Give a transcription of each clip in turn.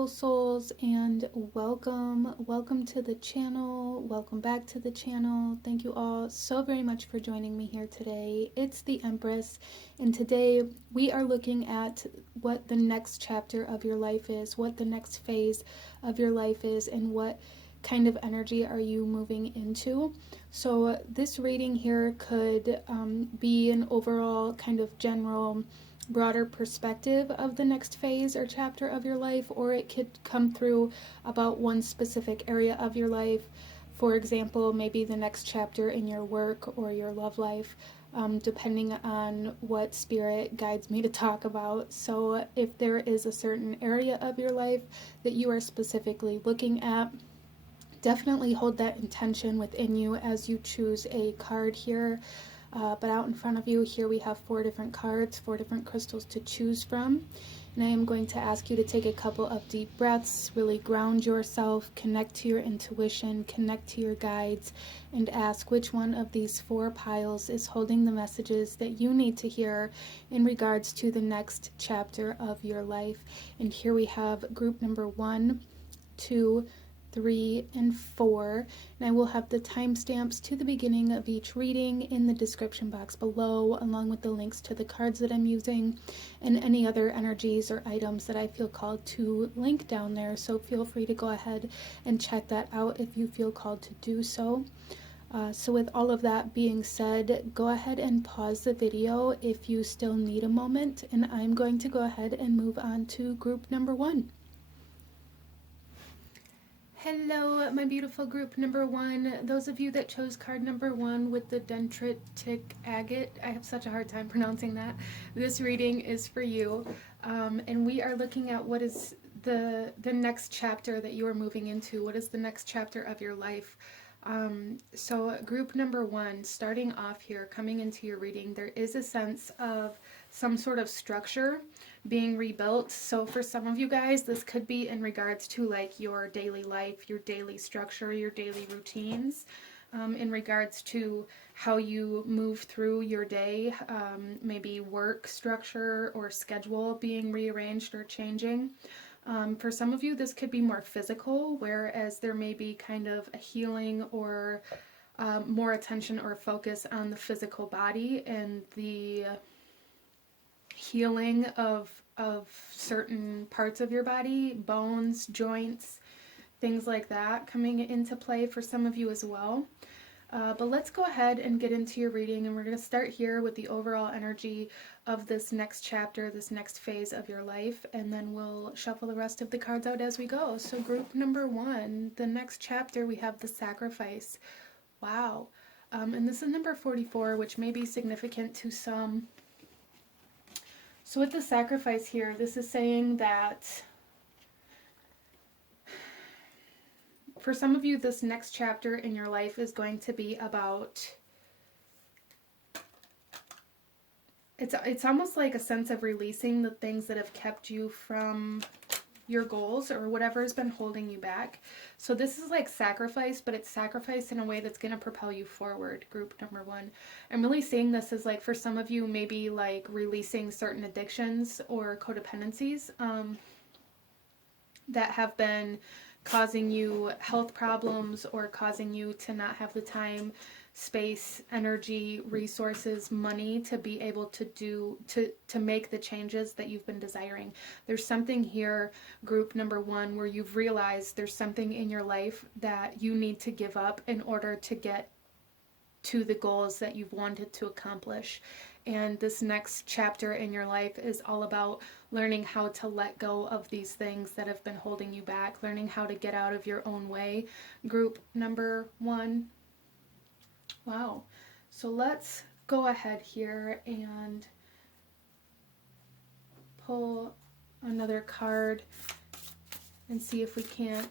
beautiful souls, and welcome to the channel. Welcome back to the channel. Thank you all so very much for joining me here today. It's the Empress, and today we are looking at what the next chapter of your life is, what the next phase of your life is, and what kind of energy are you moving into. So this reading here could be an overall kind of general broader perspective of the next phase or chapter of your life, or it could come through about one specific area of your life. For example, maybe the next chapter in your work or your love life, depending on what spirit guides me to talk about. So if there is a certain area of your life that you are specifically looking at, definitely hold that intention within you as you choose a card here. But out in front of you here we have 4 different cards, 4 different crystals to choose from. And I am going to ask you to take a couple of deep breaths, really ground yourself, connect to your intuition, connect to your guides, and ask which one of these 4 piles is holding the messages that you need to hear in regards to the next chapter of your life. And here we have group number 1, 2, 3, and 4, and I will have the timestamps to the beginning of each reading in the description box below, along with the links to the cards that I'm using and any other energies or items that I feel called to link down there. So feel free to go ahead and check that out if you feel called to do so. So with all of that being said, go ahead and pause the video if you still need a moment, and I'm going to go ahead and move on to group number 1. Hello, my beautiful group number 1. Those of you that chose card number 1 with the dendritic agate, I have such a hard time pronouncing that. This reading is for you, and we are looking at what is the next chapter that you are moving into. What is the next chapter of your life? So group number 1, starting off here, coming into your reading, there is a sense of some sort of structure being rebuilt. So for some of you guys, this could be in regards to like your daily life, your daily structure, your daily routines, in regards to how you move through your day, maybe work structure or schedule being rearranged or changing. For some of you, this could be more physical, whereas there may be kind of a healing or more attention or focus on the physical body and the healing of certain parts of your body, bones, joints, things like that coming into play for some of you as well. But let's go ahead and get into your reading, and we're going to start here with the overall energy of this next chapter, this next phase of your life, and then we'll shuffle the rest of the cards out as we go. So group number 1, the next chapter, we have the Sacrifice. Wow. And this is number 44, which may be significant to some. So with the Sacrifice here, this is saying that for some of you, this next chapter in your life is going to be about, it's almost like a sense of releasing the things that have kept you from your goals or whatever has been holding you back. So this is like sacrifice, but it's sacrifice in a way that's going to propel you forward, group number 1. I'm really seeing this as like for some of you, maybe like releasing certain addictions or codependencies that have been causing you health problems or causing you to not have the time, space, energy, resources, money to be able to make the changes that you've been desiring. There's something here, group number 1, where you've realized there's something in your life that you need to give up in order to get to the goals that you've wanted to accomplish. And this next chapter in your life is all about learning how to let go of these things that have been holding you back, learning how to get out of your own way, group number 1. Wow. So let's go ahead here and pull another card and see if we can't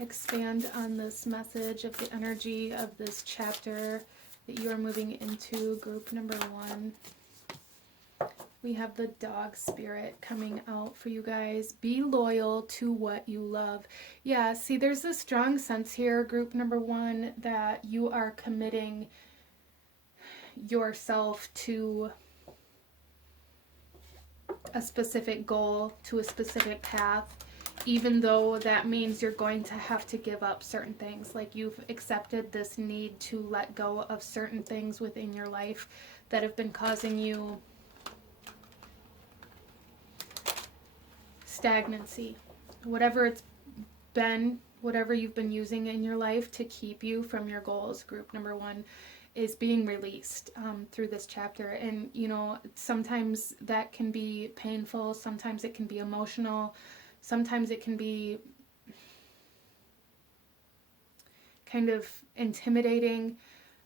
expand on this message of the energy of this chapter that you are moving into, group number 1. We have the dog spirit coming out for you guys. Be loyal to what you love. Yeah, see, there's this strong sense here, group number 1, that you are committing yourself to a specific goal, to a specific path, even though that means you're going to have to give up certain things. Like you've accepted this need to let go of certain things within your life that have been causing you stagnancy. Whatever it's been, whatever you've been using in your life to keep you from your goals, group number one, is being released through this chapter. And you know, sometimes that can be painful, sometimes it can be emotional, sometimes it can be kind of intimidating,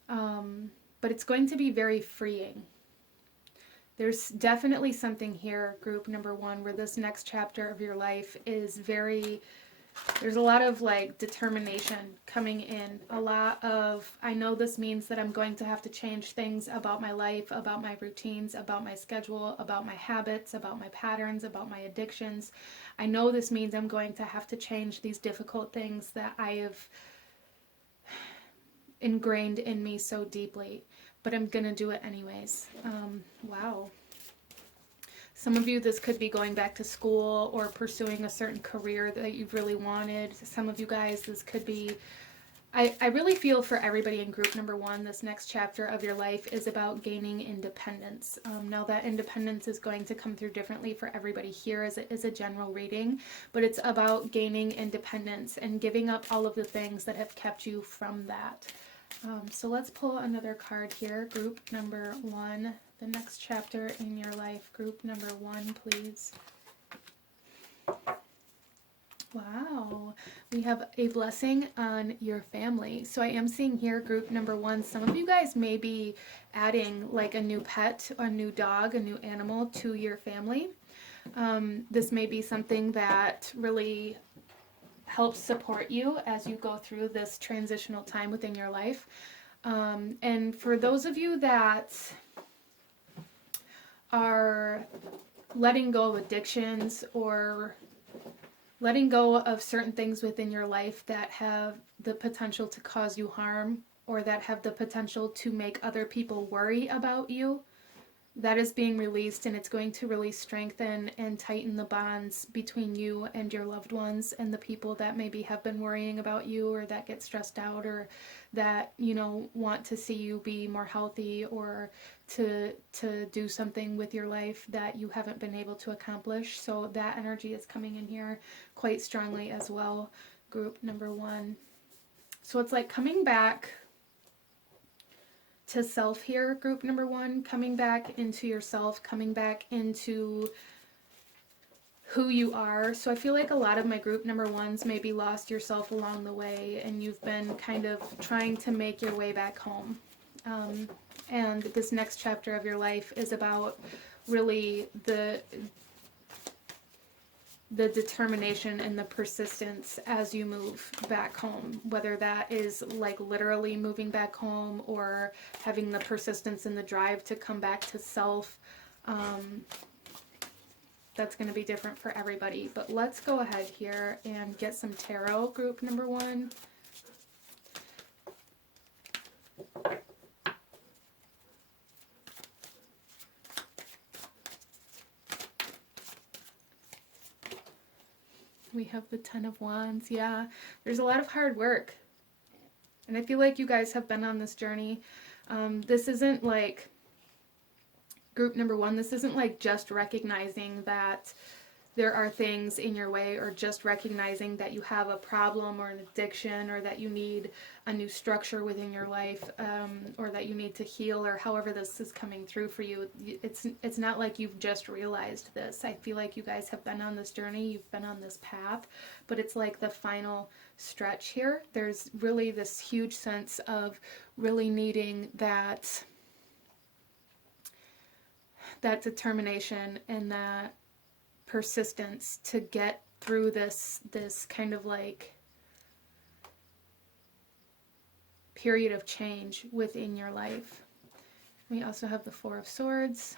but it's going to be very freeing. There's definitely something here, group number one, where this next chapter of your life is very, there's a lot of like determination coming in. A lot of, I know this means that I'm going to have to change things about my life, about my routines, about my schedule, about my habits, about my patterns, about my addictions. I know this means I'm going to have to change these difficult things that I have ingrained in me so deeply, but I'm gonna do it anyways. Wow. Some of you, this could be going back to school or pursuing a certain career that you've really wanted. Some of you guys, this could be, I really feel for everybody in group number one, this next chapter of your life is about gaining independence. Now that independence is going to come through differently for everybody here as it is a general reading, but it's about gaining independence and giving up all of the things that have kept you from that. So let's pull another card here, group number one, the next chapter in your life, group number one, please. Wow, we have a blessing on your family. So I am seeing here, group number one, some of you guys may be adding like a new pet, a new dog, a new animal to your family. This may be something that really helps support you as you go through this transitional time within your life. And for those of you that are letting go of addictions or letting go of certain things within your life that have the potential to cause you harm or that have the potential to make other people worry about you, that is being released, and it's going to really strengthen and tighten the bonds between you and your loved ones and the people that maybe have been worrying about you or that get stressed out or that, you know, want to see you be more healthy or to do something with your life that you haven't been able to accomplish. So that energy is coming in here quite strongly as well, group number one. So it's like coming back to self here, group number one, coming back into yourself, coming back into who you are. So I feel like a lot of my group number ones maybe lost yourself along the way and you've been kind of trying to make your way back home. And this next chapter of your life is about really the determination and the persistence as you move back home, whether that is like literally moving back home or having the persistence and the drive to come back to self. That's going to be different for everybody, but let's go ahead here and get some tarot, group number one. We have the Ten of Wands. Yeah, there's a lot of hard work. And I feel like you guys have been on this journey. This isn't like, group number one, this isn't like just recognizing that there are things in your way or just recognizing that you have a problem or an addiction or that you need a new structure within your life, or that you need to heal, or however this is coming through for you. It's not like you've just realized this. I feel like you guys have been on this journey, you've been on this path, but it's like the final stretch here. There's really this huge sense of really needing that determination and that persistence to get through this kind of like period of change within your life. We also have the Four of Swords.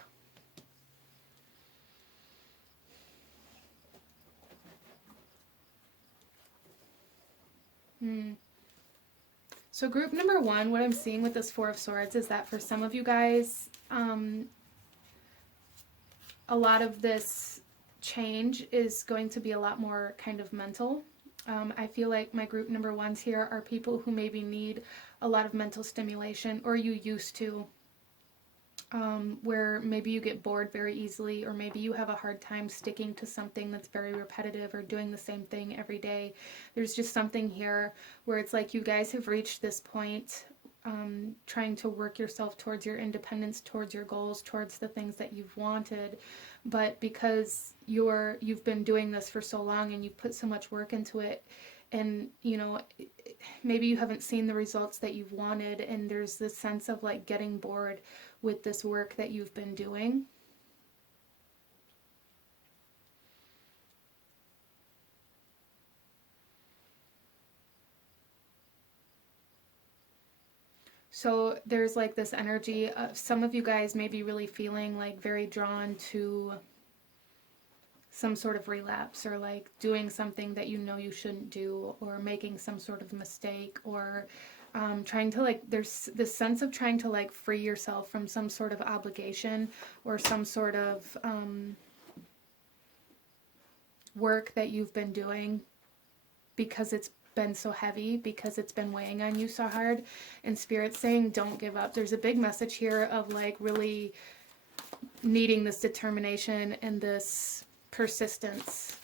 So group number one, what I'm seeing with this Four of Swords is that for some of you guys, a lot of this change is going to be a lot more kind of mental. I feel like my group number ones here are people who maybe need a lot of mental stimulation, or you used to, where maybe you get bored very easily, or maybe you have a hard time sticking to something that's very repetitive or doing the same thing every day. There's just something here where it's like you guys have reached this point, trying to work yourself towards your independence, towards your goals, towards the things that you've wanted. But because you've been doing this for so long and you've put so much work into it, and you know, maybe you haven't seen the results that you've wanted, and there's this sense of like getting bored with this work that you've been doing. So there's like this energy of some of you guys may be really feeling like very drawn to some sort of relapse, or like doing something that you know you shouldn't do, or making some sort of mistake, or trying to like, there's this sense of trying to like free yourself from some sort of obligation or some sort of work that you've been doing because it's been so heavy, because it's been weighing on you so hard. And Spirit's saying don't give up. There's a big message here of like really needing this determination and this persistence.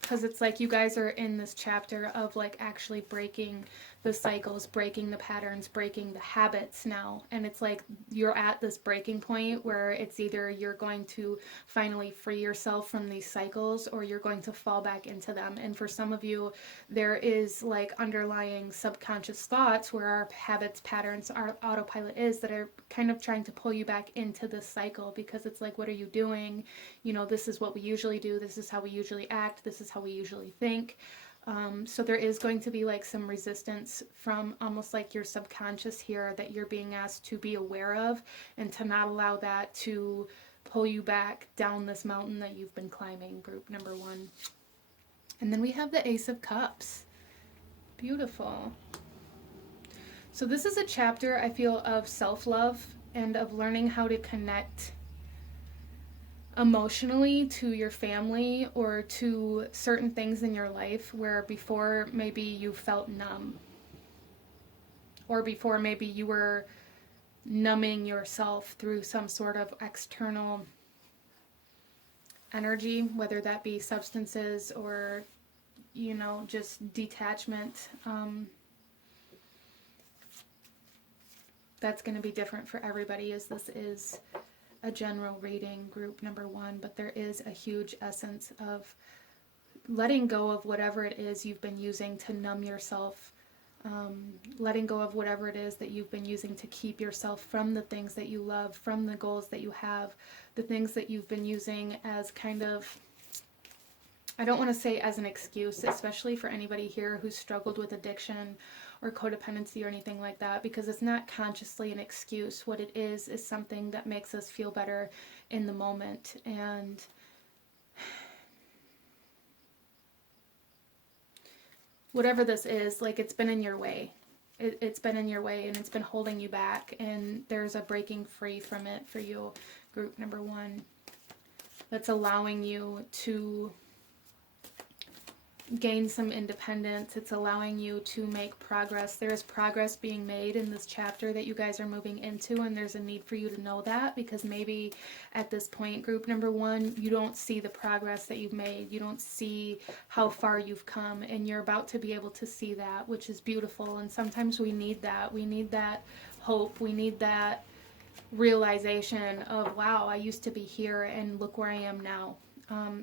Because it's like you guys are in this chapter of like actually breaking the cycles, breaking the patterns, breaking the habits now. And it's like you're at this breaking point where it's either you're going to finally free yourself from these cycles, or you're going to fall back into them. And for some of you, there is like underlying subconscious thoughts where our habits, patterns, our autopilot is, that are kind of trying to pull you back into this cycle, because it's like, what are you doing? You know, this is what we usually do. This is how we usually act. This is how we usually think. So there is going to be like some resistance from almost like your subconscious here that you're being asked to be aware of, and to not allow that to pull you back down this mountain that you've been climbing, group number one. And then we have the Ace of Cups. Beautiful. So this is a chapter, I feel, of self-love and of learning how to connect emotionally to your family or to certain things in your life where before maybe you felt numb, or before maybe you were numbing yourself through some sort of external energy, whether that be substances or, you know, just detachment. That's going to be different for everybody, as this is a general reading, group number one, but there is a huge essence of letting go of whatever it is you've been using to numb yourself, letting go of whatever it is that you've been using to keep yourself from the things that you love, from the goals that you have, the things that you've been using as kind of, I don't want to say as an excuse, especially for anybody here who's struggled with addiction or codependency or anything like that, because it's not consciously an excuse. What it is something that makes us feel better in the moment. And whatever this is, like, it's been in your way. It's been in your way, and it's been holding you back, and there's a breaking free from it for you, group number one, that's allowing you to gain some independence. It's allowing you to make progress. There is progress being made in this chapter that you guys are moving into, and there's a need for you to know that, because maybe at this point, group number one, you don't see the progress that you've made. You don't see how far you've come, and you're about to be able to see that, which is beautiful. And sometimes we need that. We need that hope. We need that realization of, wow, I used to be here and look where I am now.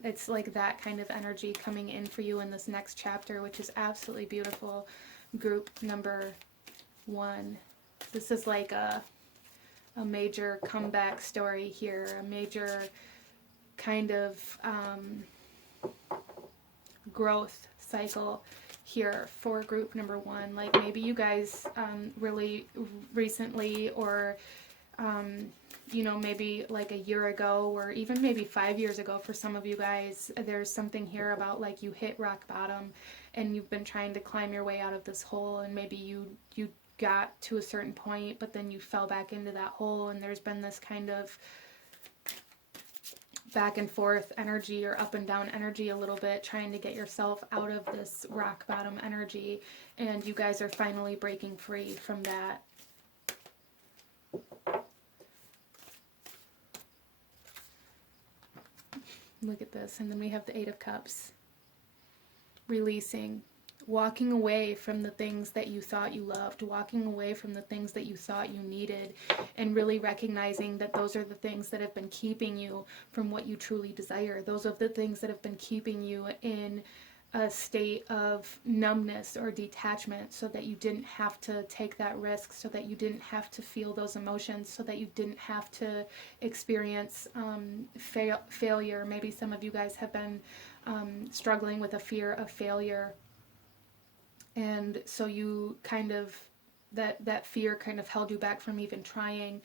It's like that kind of energy coming in for you in this next chapter, which is absolutely beautiful, group number one. This is like a major comeback story here, a major kind of growth cycle here for group number one. Like maybe you guys really recently, or you know, maybe like a year ago, or even maybe 5 years ago for some of you guys, there's something here about like you hit rock bottom and you've been trying to climb your way out of this hole, and maybe you got to a certain point, but then you fell back into that hole, and there's been this kind of back and forth energy, or up and down energy a little bit, trying to get yourself out of this rock bottom energy, and you guys are finally breaking free from that. Look at this. And then we have the Eight of Cups. Releasing. Walking away from the things that you thought you loved. Walking away from the things that you thought you needed. And really recognizing that those are the things that have been keeping you from what you truly desire. Those are the things that have been keeping you in a state of numbness or detachment, so that you didn't have to take that risk, so that you didn't have to feel those emotions, so that you didn't have to experience failure. Maybe some of you guys have been struggling with a fear of failure, and so you kind of, that fear kind of held you back from even trying.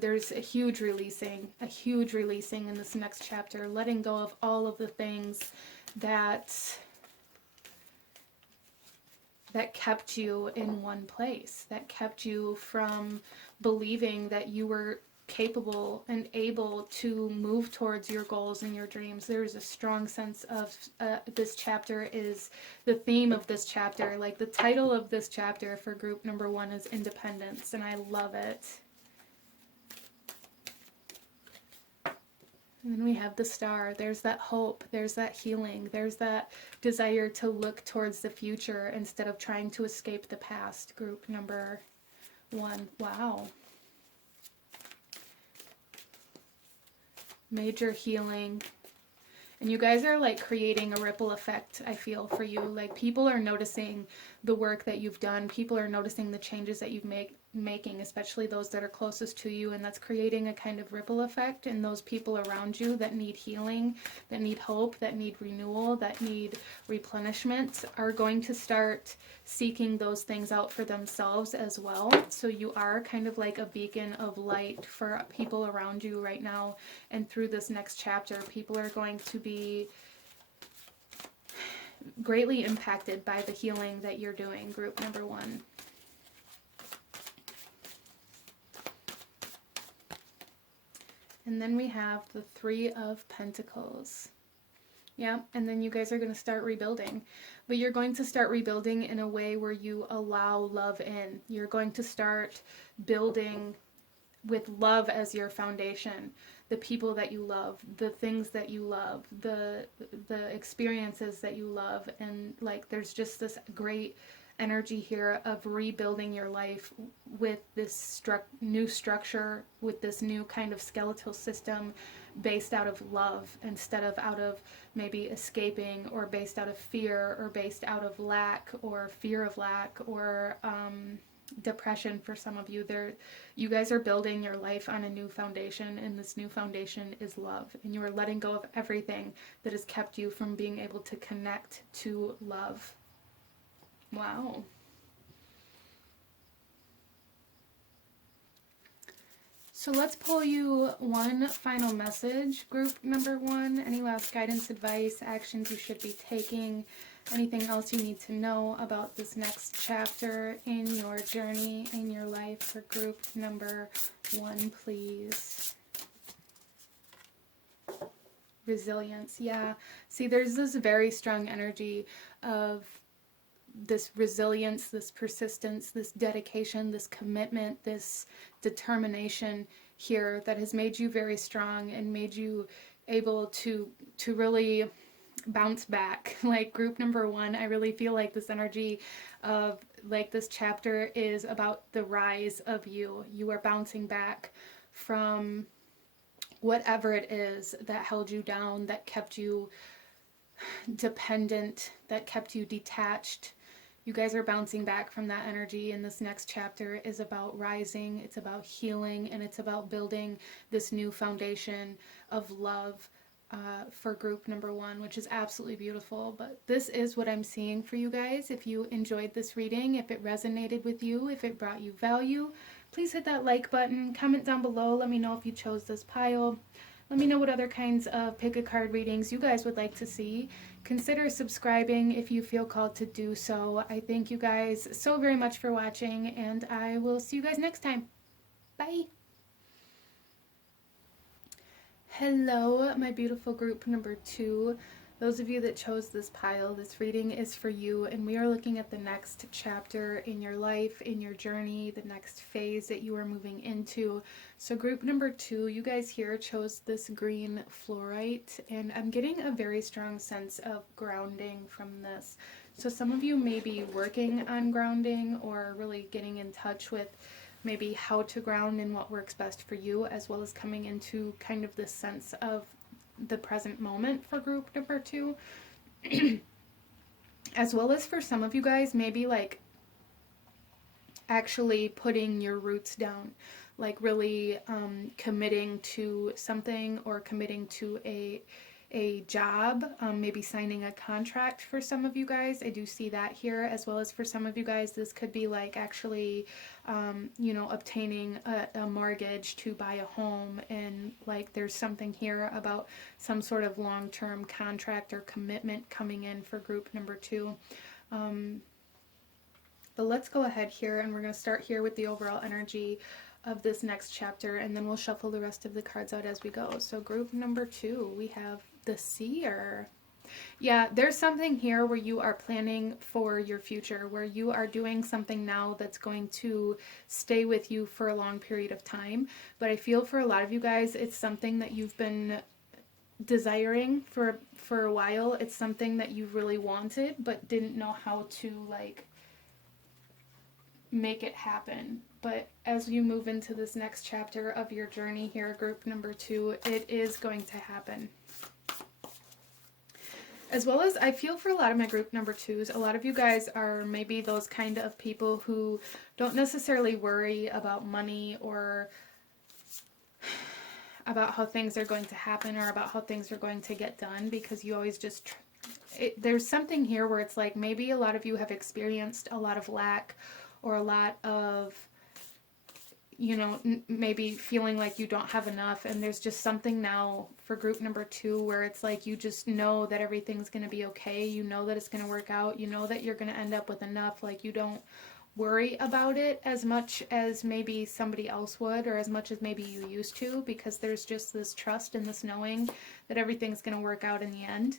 There's a huge releasing in this next chapter, letting go of all of the things that kept you in one place, that kept you from believing that you were capable and able to move towards your goals and your dreams. There's a strong sense of this chapter is the theme of this chapter. Like, the title of this chapter for group number 1 is Independence, and I love it. And then we have the Star. There's that hope. There's that healing. There's that desire to look towards the future instead of trying to escape the past. Group number 1. Wow. Major healing. And you guys are like creating a ripple effect, I feel, for you. Like, people are noticing the work that you've done. People are noticing the changes that you've making, especially those that are closest to you, and that's creating a kind of ripple effect in those people around you that need healing, that need hope, that need renewal, that need replenishment, are going to start seeking those things out for themselves as well. So you are kind of like a beacon of light for people around you right now, and through this next chapter, people are going to be greatly impacted by the healing that you're doing, group number 1. And then we have the Three of Pentacles. Yeah, and then you guys are going to start rebuilding. But you're going to start rebuilding in a way where you allow love in. You're going to start building with love as your foundation. The people that you love, the things that you love, the experiences that you love. And like, there's just this great energy here of rebuilding your life with this new structure, with this new kind of skeletal system based out of love instead of out of maybe escaping, or based out of fear, or based out of lack, or fear of lack, or depression for some of you. You guys are building your life on a new foundation, and this new foundation is love, and you are letting go of everything that has kept you from being able to connect to love. Wow. So let's pull you one final message, group number 1. Any last guidance, advice, actions you should be taking, anything else you need to know about this next chapter in your journey, in your life, for group number 1, please. Resilience. Yeah. See, there's this very strong energy of this resilience, this persistence, this dedication, this commitment, this determination here that has made you very strong and made you able to really bounce back. Like, group number 1, I really feel like this energy of like this chapter is about the rise of you. You are bouncing back from whatever it is that held you down, that kept you dependent, that kept you detached. You guys are bouncing back from that energy, and this next chapter is about rising, it's about healing, and it's about building this new foundation of love for group number 1, which is absolutely beautiful. But this is what I'm seeing for you guys. If you enjoyed this reading, if it resonated with you, if it brought you value, please hit that like button, comment down below, let me know if you chose this pile. Let me know what other kinds of pick a card readings you guys would like to see. Consider subscribing if you feel called to do so. I thank you guys so very much for watching, and I will see you guys next time. Bye. Hello, my beautiful group number 2. Those of you that chose this pile, this reading is for you, and we are looking at the next chapter in your life, in your journey, the next phase that you are moving into. So group number 2, you guys here chose this green fluorite, and I'm getting a very strong sense of grounding from this. So some of you may be working on grounding or really getting in touch with maybe how to ground and what works best for you, as well as coming into kind of this sense of the present moment for group number 2. As well as for some of you guys, maybe like actually putting your roots down, like really committing to something, or committing to a job, maybe signing a contract for some of you guys. I do see that here. As well as for some of you guys, this could be like actually obtaining a mortgage to buy a home, and like there's something here about some sort of long-term contract or commitment coming in for group number 2. But let's go ahead here, and we're going to start here with the overall energy of this next chapter, and then we'll shuffle the rest of the cards out as we go. So group number 2, we have the Seer. Yeah, there's something here where you are planning for your future, where you are doing something now that's going to stay with you for a long period of time. But I feel for a lot of you guys, it's something that you've been desiring for a while. It's something that you really wanted but didn't know how to like make it happen. But as you move into this next chapter of your journey here, group number 2, it is going to happen. As well as I feel for a lot of my group number 2s, a lot of you guys are maybe those kind of people who don't necessarily worry about money or about how things are going to happen or about how things are going to get done, because you always just there's something here where it's like maybe a lot of you have experienced a lot of lack, or a lot of, maybe feeling like you don't have enough. And there's just something now for group number 2 where it's like you just know that everything's going to be okay. You know that it's going to work out. You know that you're going to end up with enough. Like you don't worry about it as much as maybe somebody else would, or as much as maybe you used to, because there's just this trust and this knowing that everything's going to work out in the end.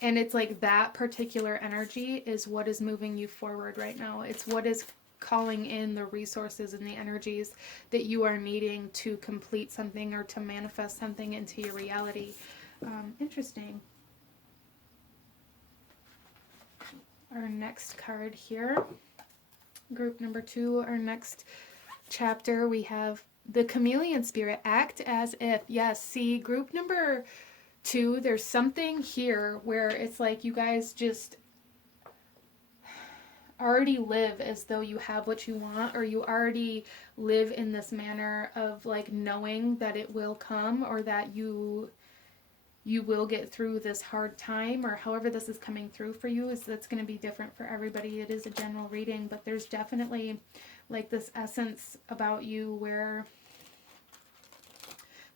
And it's like that particular energy is what is moving you forward right now. It's what is calling in the resources and the energies that you are needing to complete something or to manifest something into your reality. Interesting. Our next card here, group number 2, our next chapter, we have the Chameleon Spirit. Act as if. Yes, see, group number 2, there's something here where it's like you guys just already live as though you have what you want, or you already live in this manner of like knowing that it will come, or that you will get through this hard time, or however this is coming through for you. That's going to be different for everybody. It is a general reading, but there's definitely like this essence about you where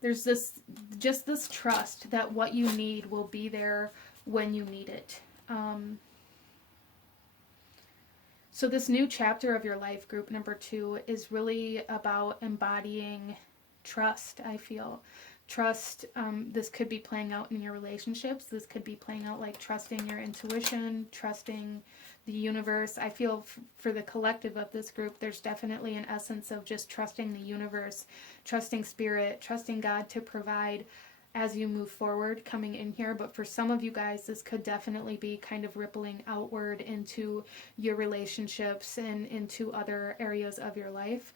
there's this trust that what you need will be there when you need it. So this new chapter of your life, group number 2, is really about embodying trust, I feel. Trust, this could be playing out in your relationships. This could be playing out like trusting your intuition, trusting the universe. I feel for the collective of this group, there's definitely an essence of just trusting the universe, trusting spirit, trusting God to provide as you move forward coming in here. But for some of you guys, this could definitely be kind of rippling outward into your relationships and into other areas of your life.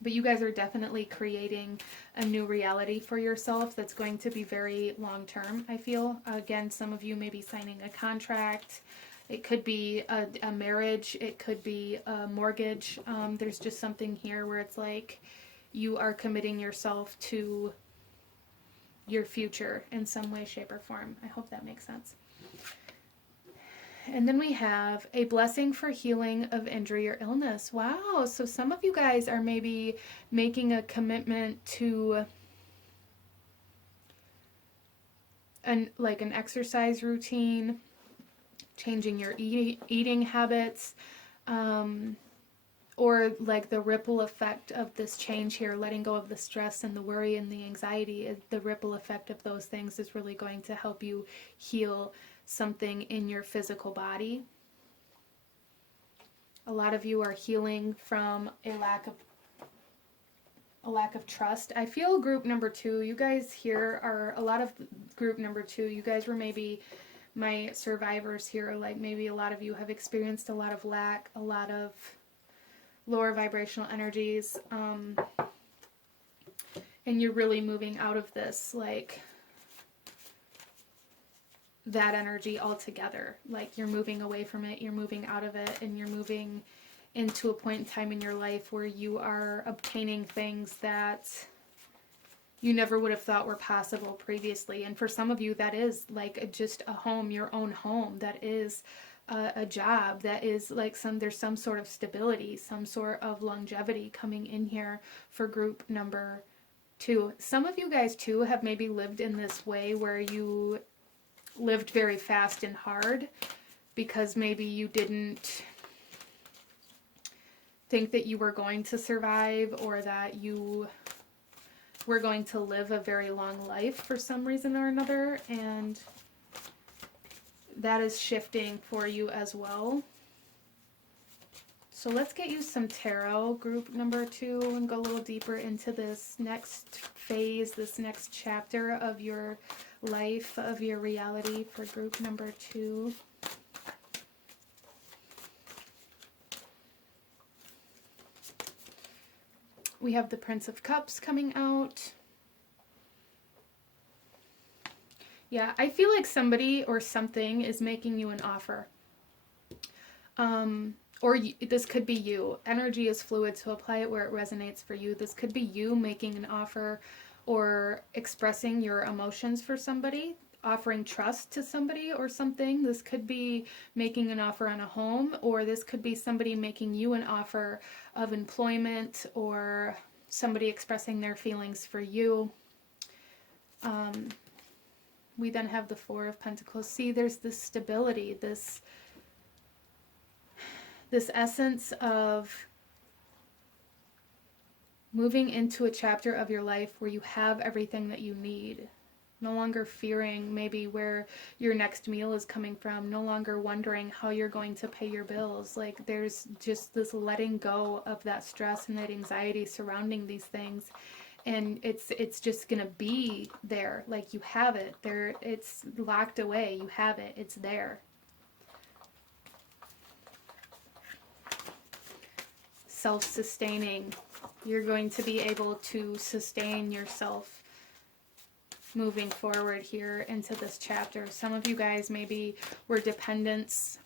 But you guys are definitely creating a new reality for yourself that's going to be very long-term, I feel. Again, some of you may be signing a contract. It could be a marriage. It could be a mortgage. There's just something here where it's like you are committing yourself to your future in some way, shape, or form. I hope that makes sense. And then we have a blessing for healing of injury or illness. Wow. So some of you guys are maybe making a commitment to an exercise routine, changing your eating habits, or like the ripple effect of this change here, letting go of the stress and the worry and the anxiety. The ripple effect of those things is really going to help you heal something in your physical body. A lot of you are healing from a lack of trust. I feel group number 2, you guys here are a lot of group number 2. You guys were maybe my survivors here. Like maybe a lot of you have experienced a lot of lack, a lot of lower vibrational energies, and you're really moving out of this, like that energy altogether. Like you're moving away from it, you're moving out of it, and you're moving into a point in time in your life where you are obtaining things that you never would have thought were possible previously. And for some of you, that is like just a home, your own home. That is a job. That is like there's some sort of stability, some sort of longevity coming in here for group number 2. Some of you guys too have maybe lived in this way where you lived very fast and hard because maybe you didn't think that you were going to survive, or that you were going to live a very long life for some reason or another, and that is shifting for you as well. So let's get you some tarot, group number 2, and go a little deeper into this next phase, this next chapter of your life, of your reality for group number 2. We have the Prince of Cups coming out. Yeah, I feel like somebody or something is making you an offer. This could be you. Energy is fluid, so apply it where it resonates for you. This could be you making an offer or expressing your emotions for somebody, offering trust to somebody or something. This could be making an offer on a home, or this could be somebody making you an offer of employment, or somebody expressing their feelings for you. We then have the Four of Pentacles. See, there's this stability, this essence of moving into a chapter of your life where you have everything that you need. No longer fearing maybe where your next meal is coming from. No longer wondering how you're going to pay your bills. Like there's just this letting go of that stress and that anxiety surrounding these things. And it's just going to be there. Like you have it there. It's locked away. You have it. It's there. Self-sustaining. You're going to be able to sustain yourself moving forward here into this chapter. Some of you guys maybe were dependents.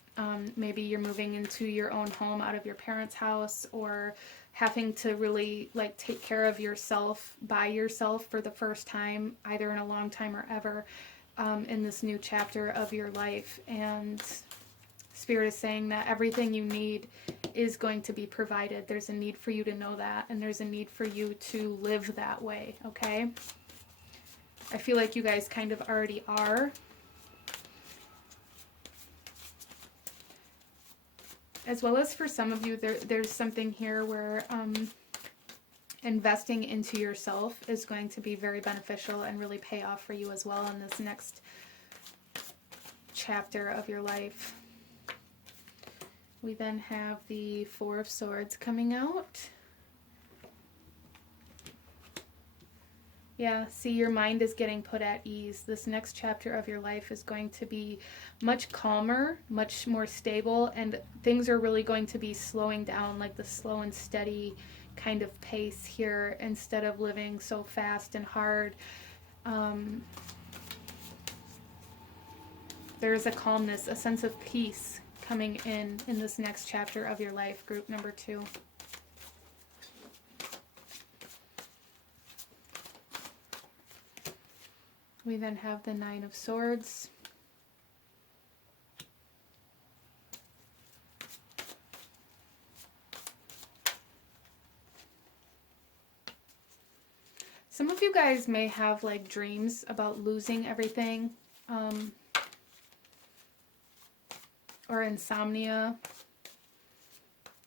Maybe you're moving into your own home out of your parents' house, or having to really like take care of yourself by yourself for the first time, either in a long time or ever, in this new chapter of your life. And Spirit is saying that everything you need is going to be provided. There's a need for you to know that, and there's a need for you to live that way, okay? I feel like you guys kind of already are. As well as for some of you, there's something here where investing into yourself is going to be very beneficial and really pay off for you as well in this next chapter of your life. We then have the Four of Swords coming out. Yeah, see, your mind is getting put at ease. This next chapter of your life is going to be much calmer, much more stable, and things are really going to be slowing down, like the slow and steady kind of pace here, instead of living so fast and hard. There's a calmness, a sense of peace coming in this next chapter of your life, group number 2. We then have the Nine of Swords. Some of you guys may have like dreams about losing everything, or insomnia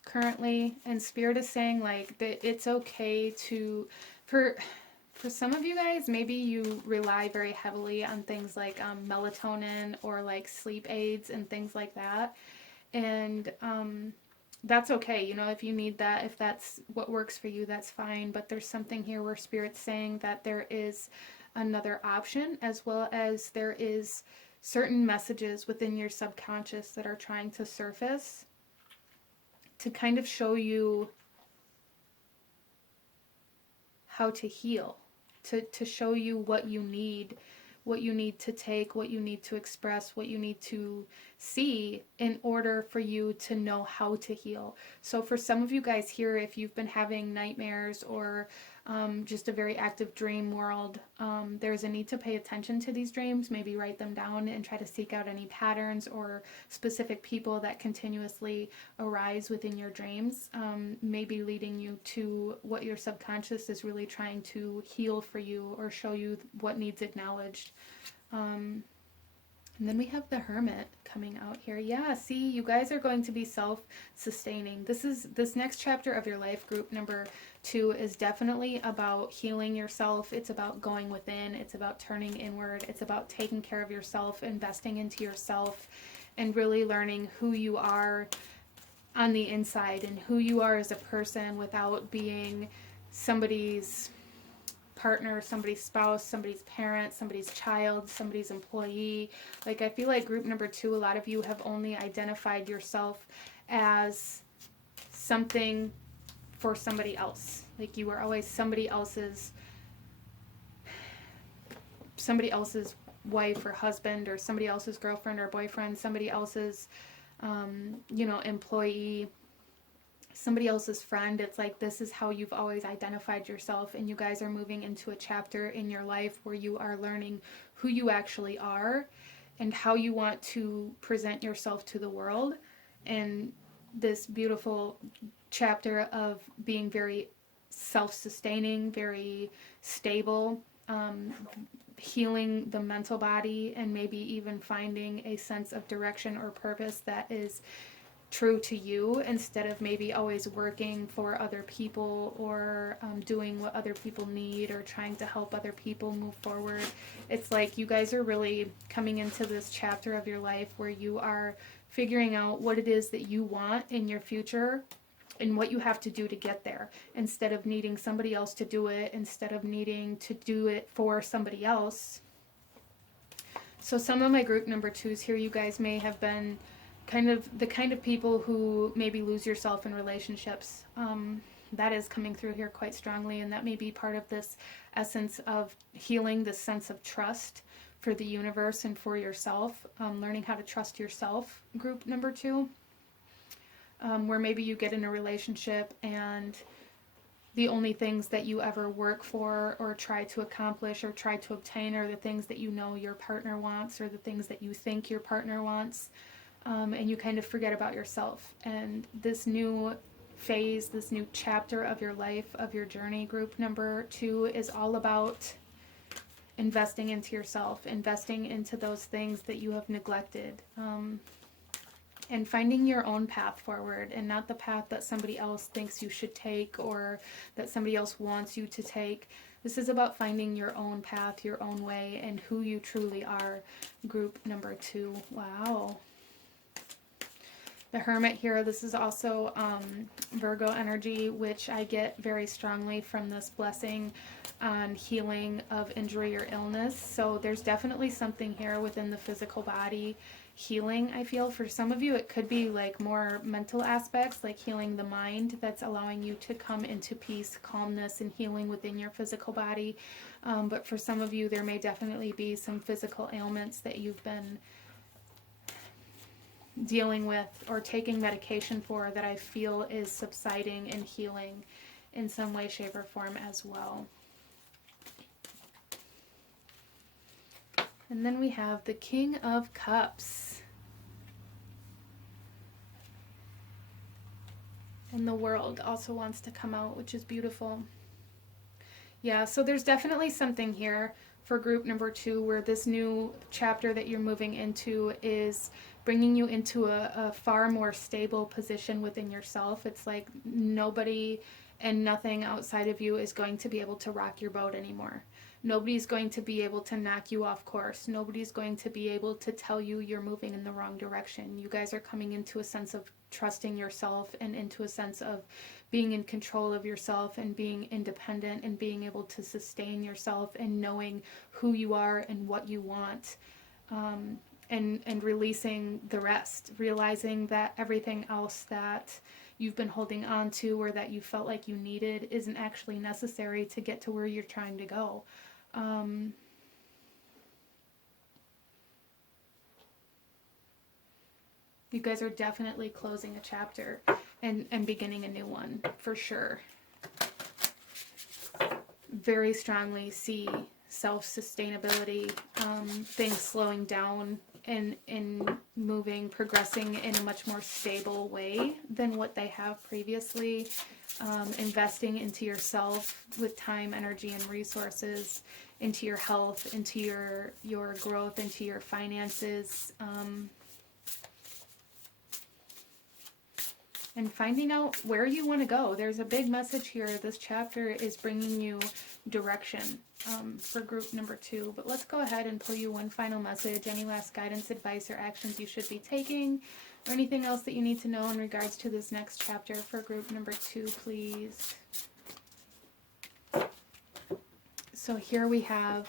currently, and Spirit is saying like that it's okay to, for some of you guys, maybe you rely very heavily on things like melatonin or like sleep aids and things like that, and that's okay. You know, if you need that, if that's what works for you, that's fine. But there's something here where Spirit's saying that there is another option, as well as there is certain messages within your subconscious that are trying to surface to kind of show you how to heal, to show you what you need to take, what you need to express, what you need to see in order for you to know how to heal. So for some of you guys here, if you've been having nightmares or just a very active dream world, there's a need to pay attention to these dreams, maybe write them down and try to seek out any patterns or specific people that continuously arise within your dreams, maybe leading you to what your subconscious is really trying to heal for you or show you what needs acknowledged. And then we have the Hermit coming out here. Yeah, see, you guys are going to be self-sustaining. This next chapter of your life, group number 2, is definitely about healing yourself. It's about going within. It's about turning inward. It's about taking care of yourself, investing into yourself, and really learning who you are on the inside and who you are as a person without being somebody's partner, somebody's spouse, somebody's parent, somebody's child, somebody's employee. Like, I feel like group number 2, a lot of you have only identified yourself as something for somebody else. Like, you are always somebody else's wife or husband, or somebody else's girlfriend or boyfriend, somebody else's employee, somebody else's friend. It's like this is how you've always identified yourself, and you guys are moving into a chapter in your life where you are learning who you actually are and how you want to present yourself to the world. And this beautiful chapter of being very self-sustaining, very stable, healing the mental body, and maybe even finding a sense of direction or purpose that is true to you, instead of maybe always working for other people or doing what other people need or trying to help other people move forward. It's like you guys are really coming into this chapter of your life where you are figuring out what it is that you want in your future and what you have to do to get there, instead of needing somebody else to do it, instead of needing to do it for somebody else. So some of my group number 2s here, you guys may have been the kind of people who maybe lose yourself in relationships. That is coming through here quite strongly, and that may be part of this essence of healing, this sense of trust for the universe and for yourself, learning how to trust yourself, group number 2, where maybe you get in a relationship and the only things that you ever work for or try to accomplish or try to obtain are the things that you know your partner wants, or the things that you think your partner wants. And you kind of forget about yourself. And this new phase, this new chapter of your life, of your journey, group number 2, is all about investing into yourself, investing into those things that you have neglected, and finding your own path forward, and not the path that somebody else thinks you should take or that somebody else wants you to take. This is about finding your own path, your own way, and who you truly are, group number 2. Wow. The Hermit here, this is also Virgo energy, which I get very strongly from this blessing on healing of injury or illness. So there's definitely something here within the physical body healing. I feel for some of you it could be like more mental aspects, like healing the mind, that's allowing you to come into peace, calmness, and healing within your physical body. But for some of you there may definitely be some physical ailments that you've been dealing with or taking medication for that I feel is subsiding and healing in some way, shape, or form as well. And then we have the King of Cups. And the World also wants to come out, which is beautiful. Yeah, so there's definitely something here for group number 2 where this new chapter that you're moving into is bringing you into a far more stable position within yourself. It's like nobody and nothing outside of you is going to be able to rock your boat anymore. Nobody's going to be able to knock you off course. Nobody's going to be able to tell you you're moving in the wrong direction. You guys are coming into a sense of trusting yourself and into a sense of being in control of yourself and being independent and being able to sustain yourself and knowing who you are and what you want, and releasing the rest, realizing that everything else that you've been holding on to or that you felt like you needed isn't actually necessary to get to where you're trying to go. You guys are definitely closing a chapter and beginning a new one, for sure. Very strongly see self-sustainability, things slowing down and moving, progressing in a much more stable way than what they have previously. Investing into yourself with time, energy, and resources, into your health, into your growth, into your finances, and finding out where you want to go. There's a big message here. This chapter is bringing you direction for group number 2. But let's go ahead and pull you one final message. Any last guidance, advice, or actions you should be taking, or anything else that you need to know in regards to this next chapter for group number 2, please. So here we have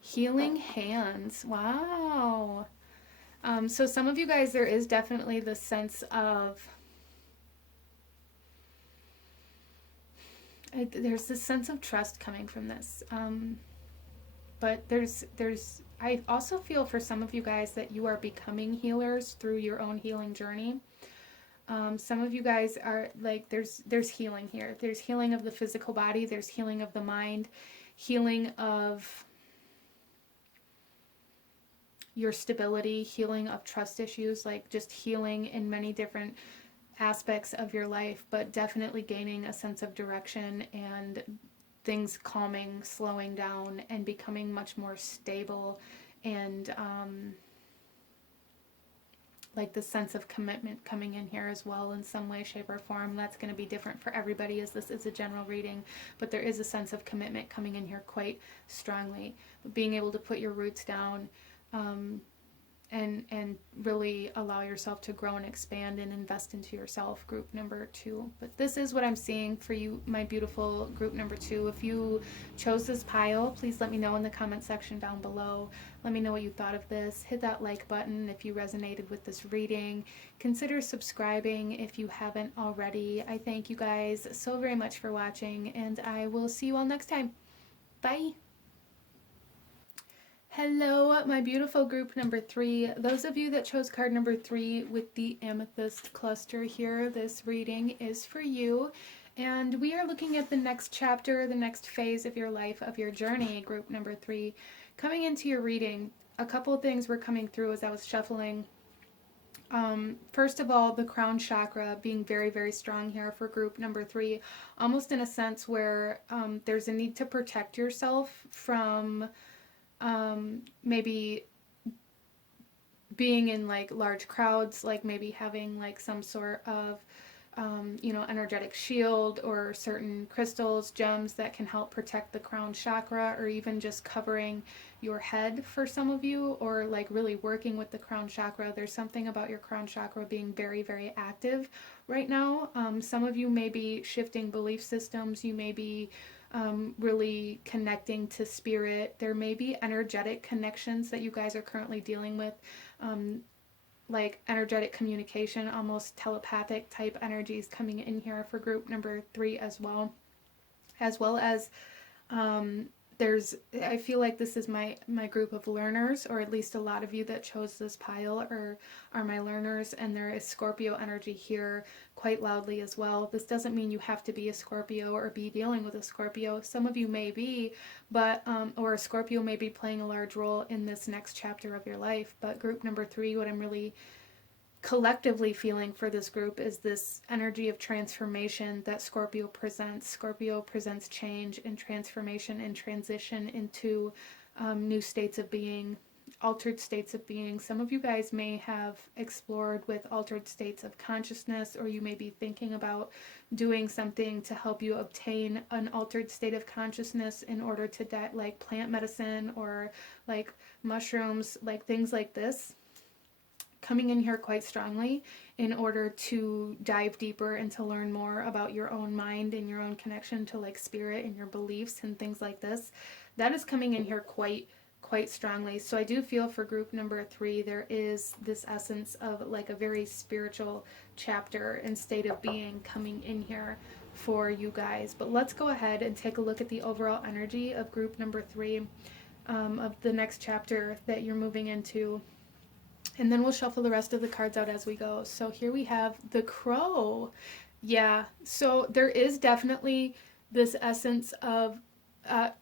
healing hands. Wow. So some of you guys, there is definitely the sense of there's this sense of trust coming from this, but I also feel for some of you guys that you are becoming healers through your own healing journey. Some of you guys are like, there's healing here. There's healing of the physical body, there's healing of the mind, healing of your stability, healing of trust issues, like just healing in many different aspects of your life, but definitely gaining a sense of direction and things calming, slowing down, and becoming much more stable, and like the sense of commitment coming in here as well in some way, shape, or form. That's going to be different for everybody as this is a general reading, but there is a sense of commitment coming in here quite strongly. Being able to put your roots down, and really allow yourself to grow and expand and invest into yourself, group number 2. But this is what I'm seeing for you, my beautiful group number 2. If you chose this pile, please let me know in the comment section down below. Let me know what you thought of this. Hit that like button if you resonated with this reading. Consider subscribing if you haven't already. I thank you guys so very much for watching, and I will see you all next time. Bye! Hello, my beautiful group number 3. Those of you that chose card number 3 with the amethyst cluster here, this reading is for you. And we are looking at the next chapter, the next phase of your life, of your journey, group number 3. Coming into your reading, a couple of things were coming through as I was shuffling. First of all, the crown chakra being very, very strong here for group number 3, almost in a sense where there's a need to protect yourself from maybe being in like large crowds, like maybe having like some sort of energetic shield or certain crystals, gems that can help protect the crown chakra, or even just covering your head for some of you, or like really working with the crown chakra. There's something about your crown chakra being very, very active right now. Some of you may be shifting belief systems. You may be really connecting to spirit. There may be energetic connections that you guys are currently dealing with, like energetic communication, almost telepathic type energies coming in here for group number 3 as well as I feel like this is my group of learners, or at least a lot of you that chose this pile are my learners, and there is Scorpio energy here quite loudly as well. This doesn't mean you have to be a Scorpio or be dealing with a Scorpio. Some of you may be, but or a Scorpio may be playing a large role in this next chapter of your life. But group number 3, what I'm really collectively feeling for this group is this energy of transformation that Scorpio presents. Scorpio presents change and transformation and transition into new states of being, altered states of being. Some of you guys may have explored with altered states of consciousness, or you may be thinking about doing something to help you obtain an altered state of consciousness in order to like plant medicine or like mushrooms, like things like this, coming in here quite strongly in order to dive deeper and to learn more about your own mind and your own connection to like spirit and your beliefs and things like this. That is coming in here quite strongly. So I do feel for group number 3, there is this essence of like a very spiritual chapter and state of being coming in here for you guys. But let's go ahead and take a look at the overall energy of group number 3, of the next chapter that you're moving into. And then we'll shuffle the rest of the cards out as we go. So here we have the Crow. Yeah, so there is definitely this essence of,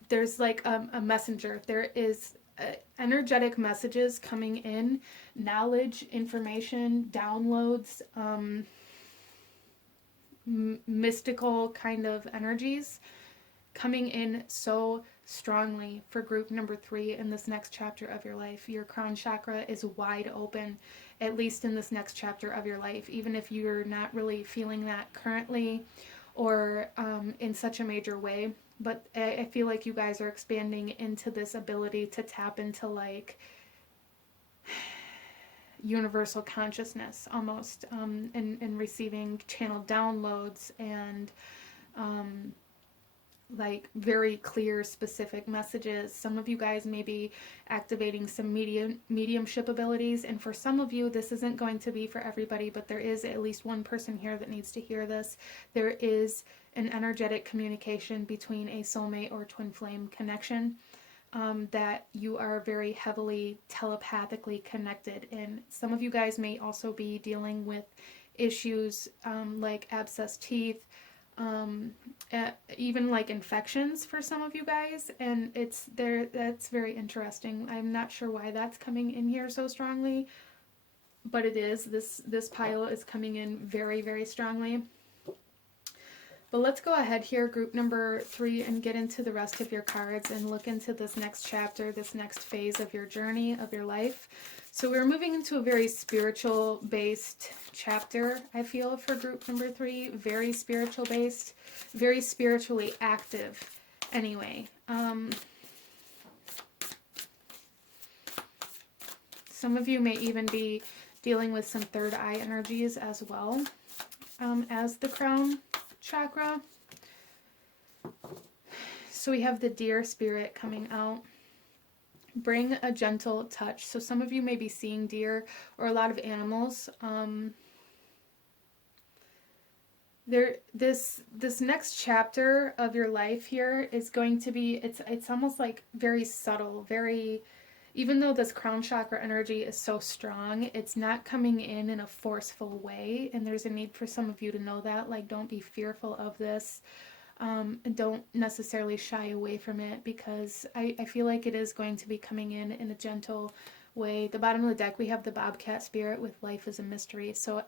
there's like a messenger. There is energetic messages coming in, knowledge, information, downloads, mystical kind of energies coming in so strongly for group number 3 in this next chapter of your life. Your crown chakra is wide open, at least in this next chapter of your life, even if you're not really feeling that currently or in such a major way. But I feel like you guys are expanding into this ability to tap into like universal consciousness almost, and receiving channel downloads and like very clear, specific messages. Some of you guys may be activating some mediumship abilities, and for some of you, this isn't going to be for everybody, but there is at least one person here that needs to hear this. There is an energetic communication between a soulmate or twin flame connection, that you are very heavily telepathically connected in. Some of you guys may also be dealing with issues like abscessed teeth, even like infections for some of you guys, and it's there. That's very interesting. I'm not sure why that's coming in here so strongly, but it is. This pile is coming in very, very strongly. But let's go ahead here, group number 3, and get into the rest of your cards and look into this next chapter, this next phase of your journey, of your life. So we're moving into a very spiritual-based chapter, I feel, for group number 3. Very spiritual-based, very spiritually active, anyway. Some of you may even be dealing with some third eye energies as well, as the crown chakra. So we have the deer spirit coming out. Bring a gentle touch. So some of you may be seeing deer or a lot of animals. This next chapter of your life here is going to be, it's almost like very subtle, very, even though this crown chakra energy is so strong, it's not coming in a forceful way, and there's a need for some of you to know that. Like, don't be fearful of this. And don't necessarily shy away from it, because I feel like it is going to be coming in a gentle way. The bottom of the deck, we have the bobcat spirit with life is a mystery. So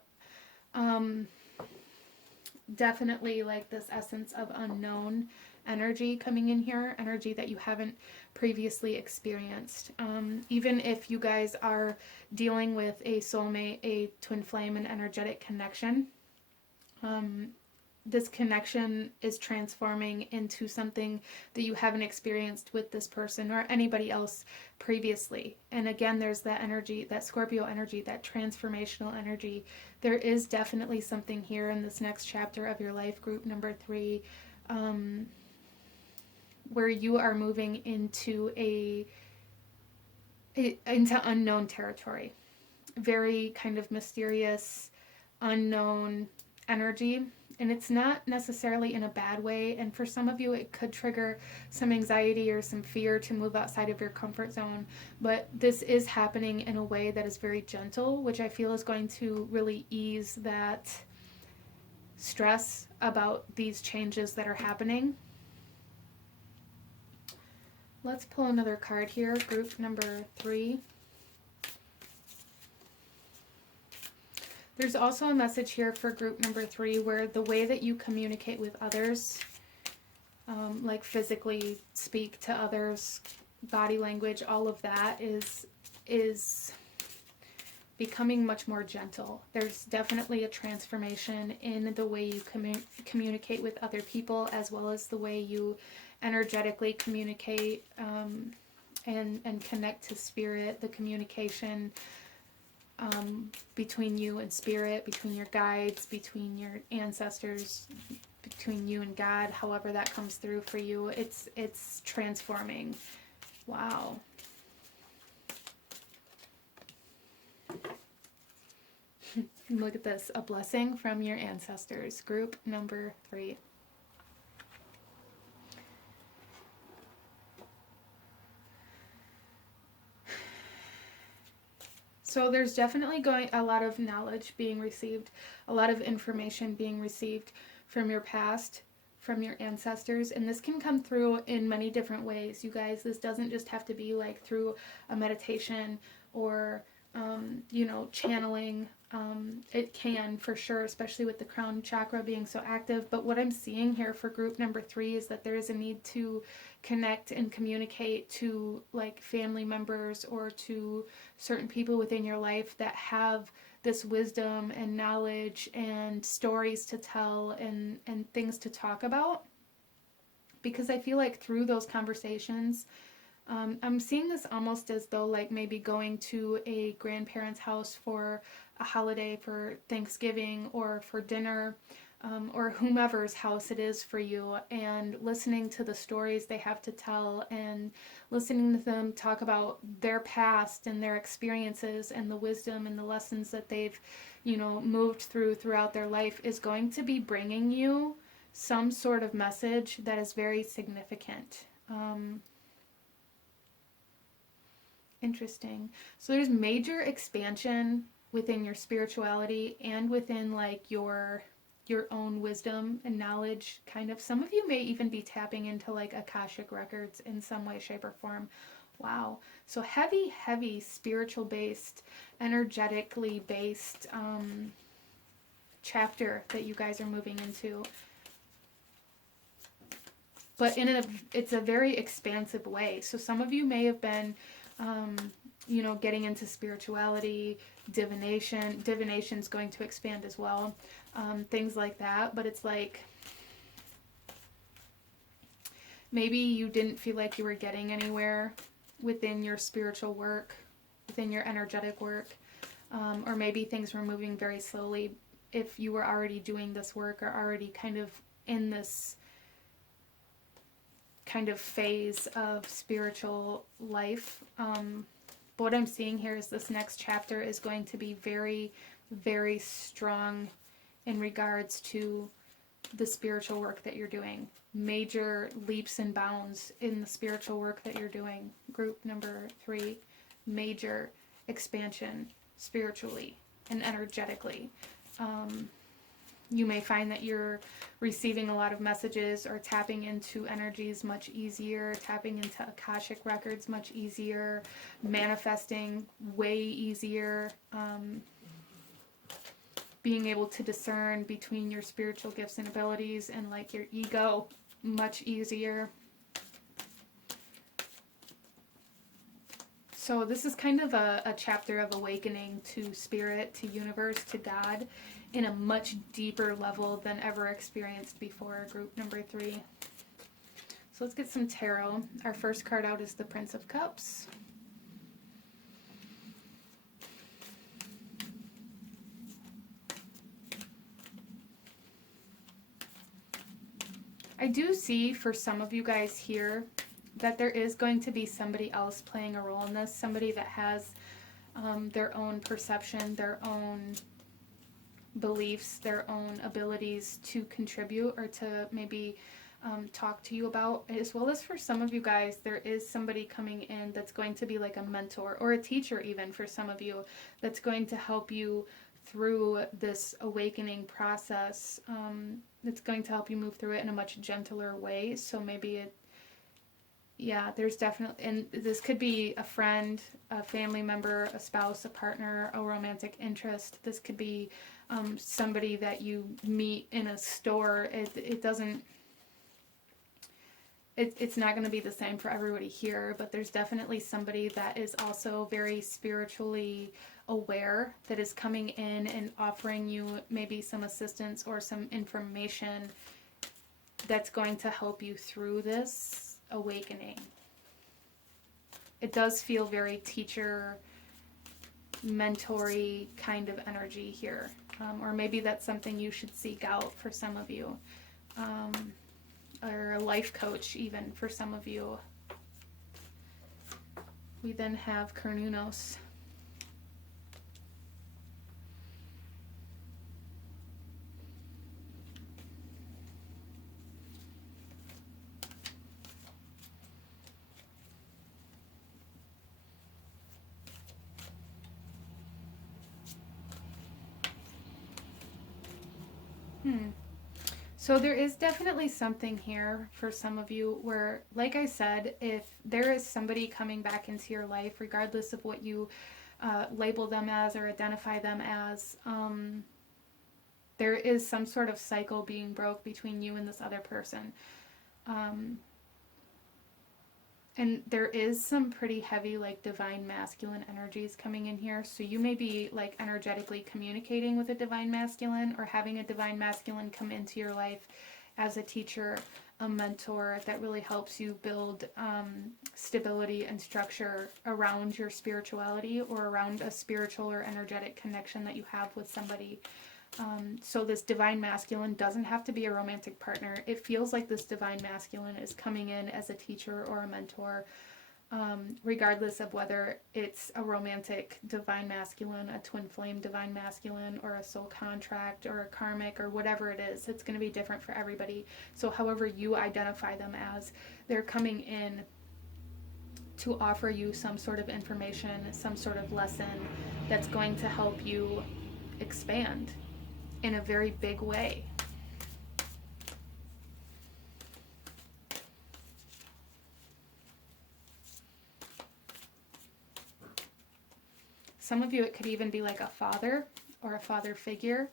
definitely like this essence of unknown energy coming in here, energy that you haven't previously experienced. Even if you guys are dealing with a soulmate, a twin flame, an energetic connection, this connection is transforming into something that you haven't experienced with this person or anybody else previously. And again, there's that energy, that Scorpio energy, that transformational energy. There is definitely something here in this next chapter of your life, group number 3, where you are moving into into unknown territory. Very kind of mysterious, unknown energy. And it's not necessarily in a bad way. And for some of you, it could trigger some anxiety or some fear to move outside of your comfort zone. But this is happening in a way that is very gentle, which I feel is going to really ease that stress about these changes that are happening. Let's pull another card here, group number 3. There's also a message here for group number 3 where the way that you communicate with others, like physically speak to others, body language, all of that is becoming much more gentle. There's definitely a transformation in the way you communicate with other people, as well as the way you energetically communicate and connect to spirit, the communication between you and spirit, between your guides, between your ancestors, between you and God, however that comes through for you. It's transforming. Wow. Look at this, a blessing from your ancestors, group number 3. So there's definitely a lot of knowledge being received, a lot of information being received from your past, from your ancestors, and this can come through in many different ways, you guys. This doesn't just have to be like through a meditation or channeling. It can, for sure, especially with the crown chakra being so active. But what I'm seeing here for group number 3 is that there is a need to connect and communicate to like family members or to certain people within your life that have this wisdom and knowledge and stories to tell and things to talk about. Because I feel like through those conversations, I'm seeing this almost as though like maybe going to a grandparent's house for a holiday, for Thanksgiving or for dinner, or whomever's house it is for you, and listening to the stories they have to tell and listening to them talk about their past and their experiences and the wisdom and the lessons that they've, moved throughout their life is going to be bringing you some sort of message that is very significant. Interesting. So there's major expansion within your spirituality and within like your own wisdom and knowledge, kind of. Some of you may even be tapping into like Akashic records in some way, shape, or form. Wow. So heavy spiritual based, energetically based chapter that you guys are moving into. But it's a very expansive way. So some of you may have been getting into spirituality, divination. Divination's going to expand as well. Things like that. But it's like maybe you didn't feel like you were getting anywhere within your spiritual work, within your energetic work. Or maybe things were moving very slowly if you were already doing this work or already kind of in this kind of phase of spiritual life. But what I'm seeing here is this next chapter is going to be very, very strong in regards to the spiritual work that you're doing. Major leaps and bounds in the spiritual work that you're doing. Group number 3, major expansion spiritually and energetically. You may find that you're receiving a lot of messages or tapping into energies much easier, tapping into Akashic records much easier, manifesting way easier, being able to discern between your spiritual gifts and abilities and like your ego much easier. So this is kind of a chapter of awakening to spirit, to universe, to God in a much deeper level than ever experienced before, group number 3. So let's get some tarot. Our first card out is the Prince of Cups. I do see for some of you guys here that there is going to be somebody else playing a role in this, somebody that has their own perception, their own beliefs, their own abilities to contribute or to maybe talk to you about. As well as for some of you guys, there is somebody coming in that's going to be like a mentor or a teacher even for some of you that's going to help you through this awakening process. It's going to help you move through it in a much gentler way. So maybe Yeah, there's definitely, and this could be a friend, a family member, a spouse, a partner, a romantic interest. This could be somebody that you meet in a store. It doesn't, it's not going to be the same for everybody here, but there's definitely somebody that is also very spiritually aware that is coming in and offering you maybe some assistance or some information that's going to help you through this awakening. It does feel very teacher, mentor-y kind of energy here. Or maybe that's something you should seek out for some of you. Or a life coach even for some of you. We then have Kernunos. So there is definitely something here for some of you where, like I said, if there is somebody coming back into your life, regardless of what you label them as or identify them as, there is some sort of cycle being broke between you and this other person. And there is some pretty heavy, like, divine masculine energies coming in here. So you may be, like, energetically communicating with a divine masculine or having a divine masculine come into your life as a teacher, a mentor that really helps you build stability and structure around your spirituality or around a spiritual or energetic connection that you have with somebody. So this divine masculine doesn't have to be a romantic partner. It feels like this divine masculine is coming in as a teacher or a mentor, regardless of whether it's a romantic divine masculine, a twin flame divine masculine, or a soul contract, or a karmic, or whatever it is. It's going to be different for everybody. So however you identify them as, they're coming in to offer you some sort of information, some sort of lesson that's going to help you expand in a very big way. Some of you, it could even be like a father or a father figure.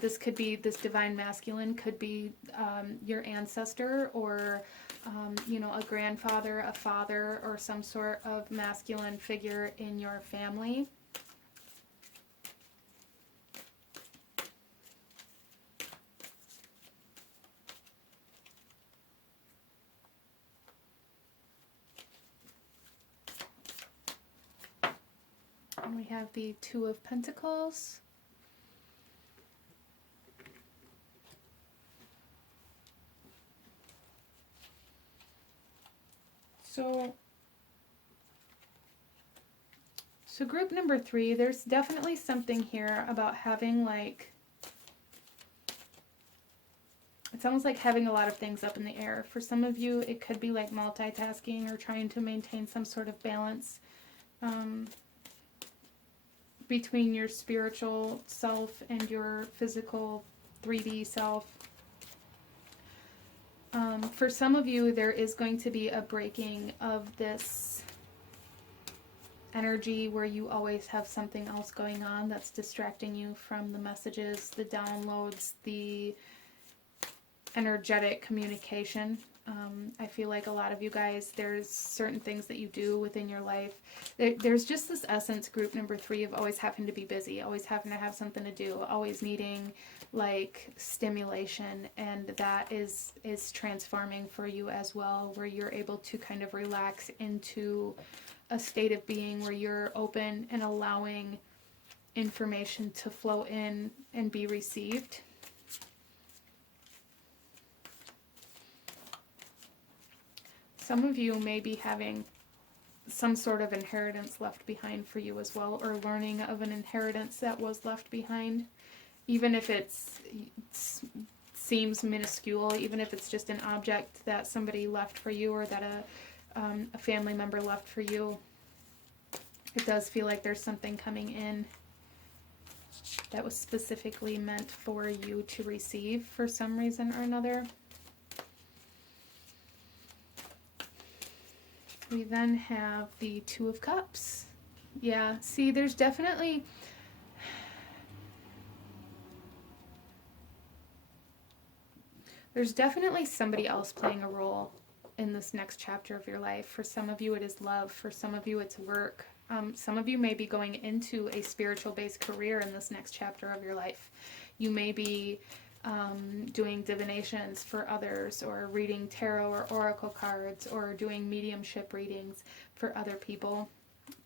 This could be, this divine masculine could be your ancestor or, a grandfather, a father, or some sort of masculine figure in your family. And we have the Two of Pentacles. So group number 3, there's definitely something here about having, like, it's almost like having a lot of things up in the air. For some of you, it could be like multitasking or trying to maintain some sort of balance between your spiritual self and your physical 3D self. For some of you, there is going to be a breaking of this energy where you always have something else going on that's distracting you from the messages, the downloads, the energetic communication. I feel like a lot of you guys, there's certain things that you do within your life. There's just this essence, group number 3, of always having to be busy, always having to have something to do, always needing, like, stimulation, and that is transforming for you as well, where you're able to kind of relax into a state of being where you're open and allowing information to flow in and be received. Some of you may be having some sort of inheritance left behind for you as well, or learning of an inheritance that was left behind, even if it seems minuscule, even if it's just an object that somebody left for you or that a family member left for you. It does feel like there's something coming in that was specifically meant for you to receive for some reason or another. We then have the Two of Cups. Yeah, see, there's definitely somebody else playing a role in this next chapter of your life. For some of you, it is love. For some of you, it's work. Some of you may be going into a spiritual-based career in this next chapter of your life. You may be doing divinations for others, or reading tarot or oracle cards, or doing mediumship readings for other people,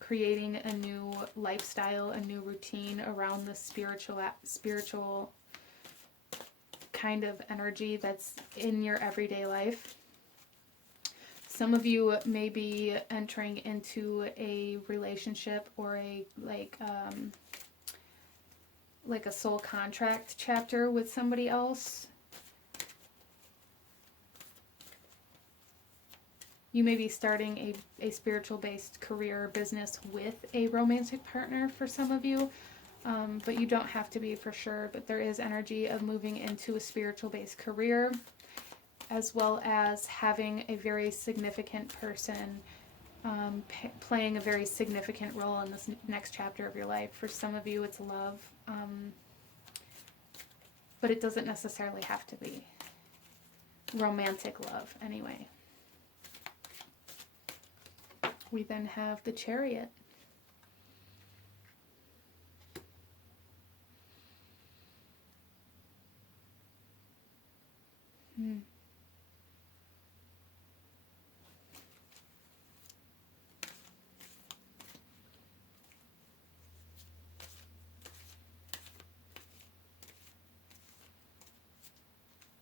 creating a new lifestyle, a new routine around the spiritual kind of energy that's in your everyday life. Some of you may be entering into a relationship or a like a soul contract chapter with somebody else. You may be starting a spiritual-based career or business with a romantic partner for some of you, but you don't have to be for sure. But there is energy of moving into a spiritual-based career, as well as having a very significant person playing a very significant role in this next chapter of your life. For some of you, it's love, but it doesn't necessarily have to be romantic love anyway. We then have the Chariot.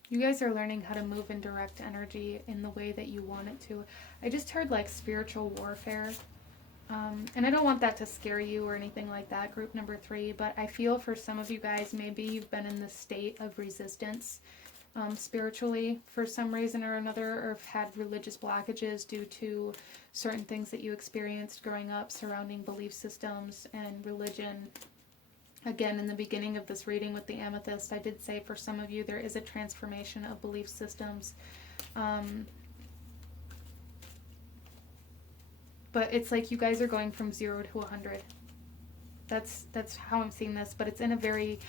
You guys are learning how to move in direct energy in the way that you want it to. I just heard like spiritual warfare. And I don't want that to scare you or anything like that, group number 3, but I feel for some of you guys, maybe you've been in this state of resistance spiritually for some reason or another, or have had religious blockages due to certain things that you experienced growing up surrounding belief systems and religion. Again, in the beginning of this reading with the amethyst, I did say for some of you there is a transformation of belief systems. But it's like you guys are going from 0 to 100. That's how I'm seeing this, but it's in a very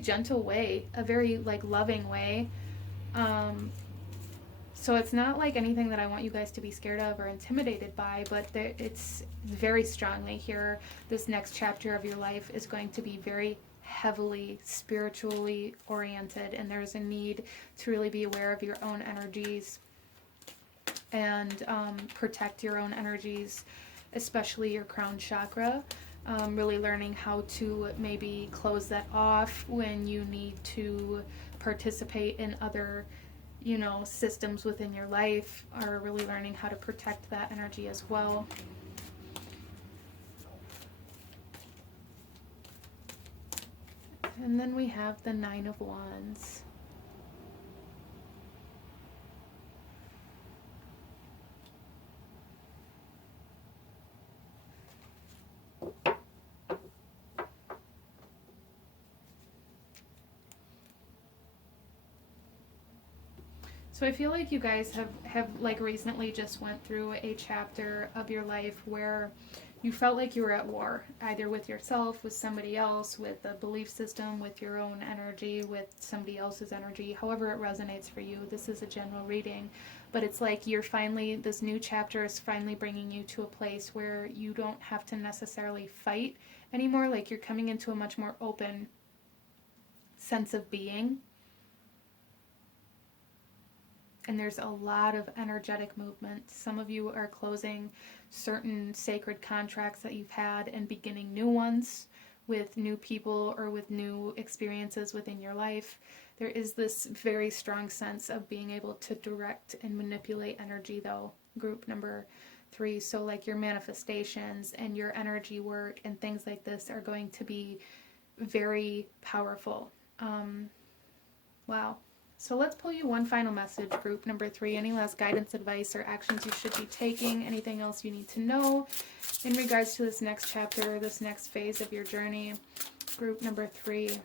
gentle way, a very like loving way. So it's not like anything that I want you guys to be scared of or intimidated by, but it's very strongly here. This next chapter of your life is going to be very heavily spiritually oriented, and there's a need to really be aware of your own energies and protect your own energies, especially your crown chakra. Really learning how to maybe close that off when you need to participate in other systems within your life, are really learning how to protect that energy as well. And then we have the Nine of Wands. So I feel like you guys have like recently just went through a chapter of your life where you felt like you were at war, either with yourself, with somebody else, with a belief system, with your own energy, with somebody else's energy, however it resonates for you. This is a general reading, but it's like this new chapter is finally bringing you to a place where you don't have to necessarily fight anymore. Like you're coming into a much more open sense of being. And there's a lot of energetic movement. Some of you are closing certain sacred contracts that you've had and beginning new ones with new people or with new experiences within your life. There is this very strong sense of being able to direct and manipulate energy, though, group number 3. So like your manifestations and your energy work and things like this are going to be very powerful. Wow. So let's pull you one final message, group number 3. Any last guidance, advice, or actions you should be taking? Anything else you need to know in regards to this next chapter, this next phase of your journey, group number 3.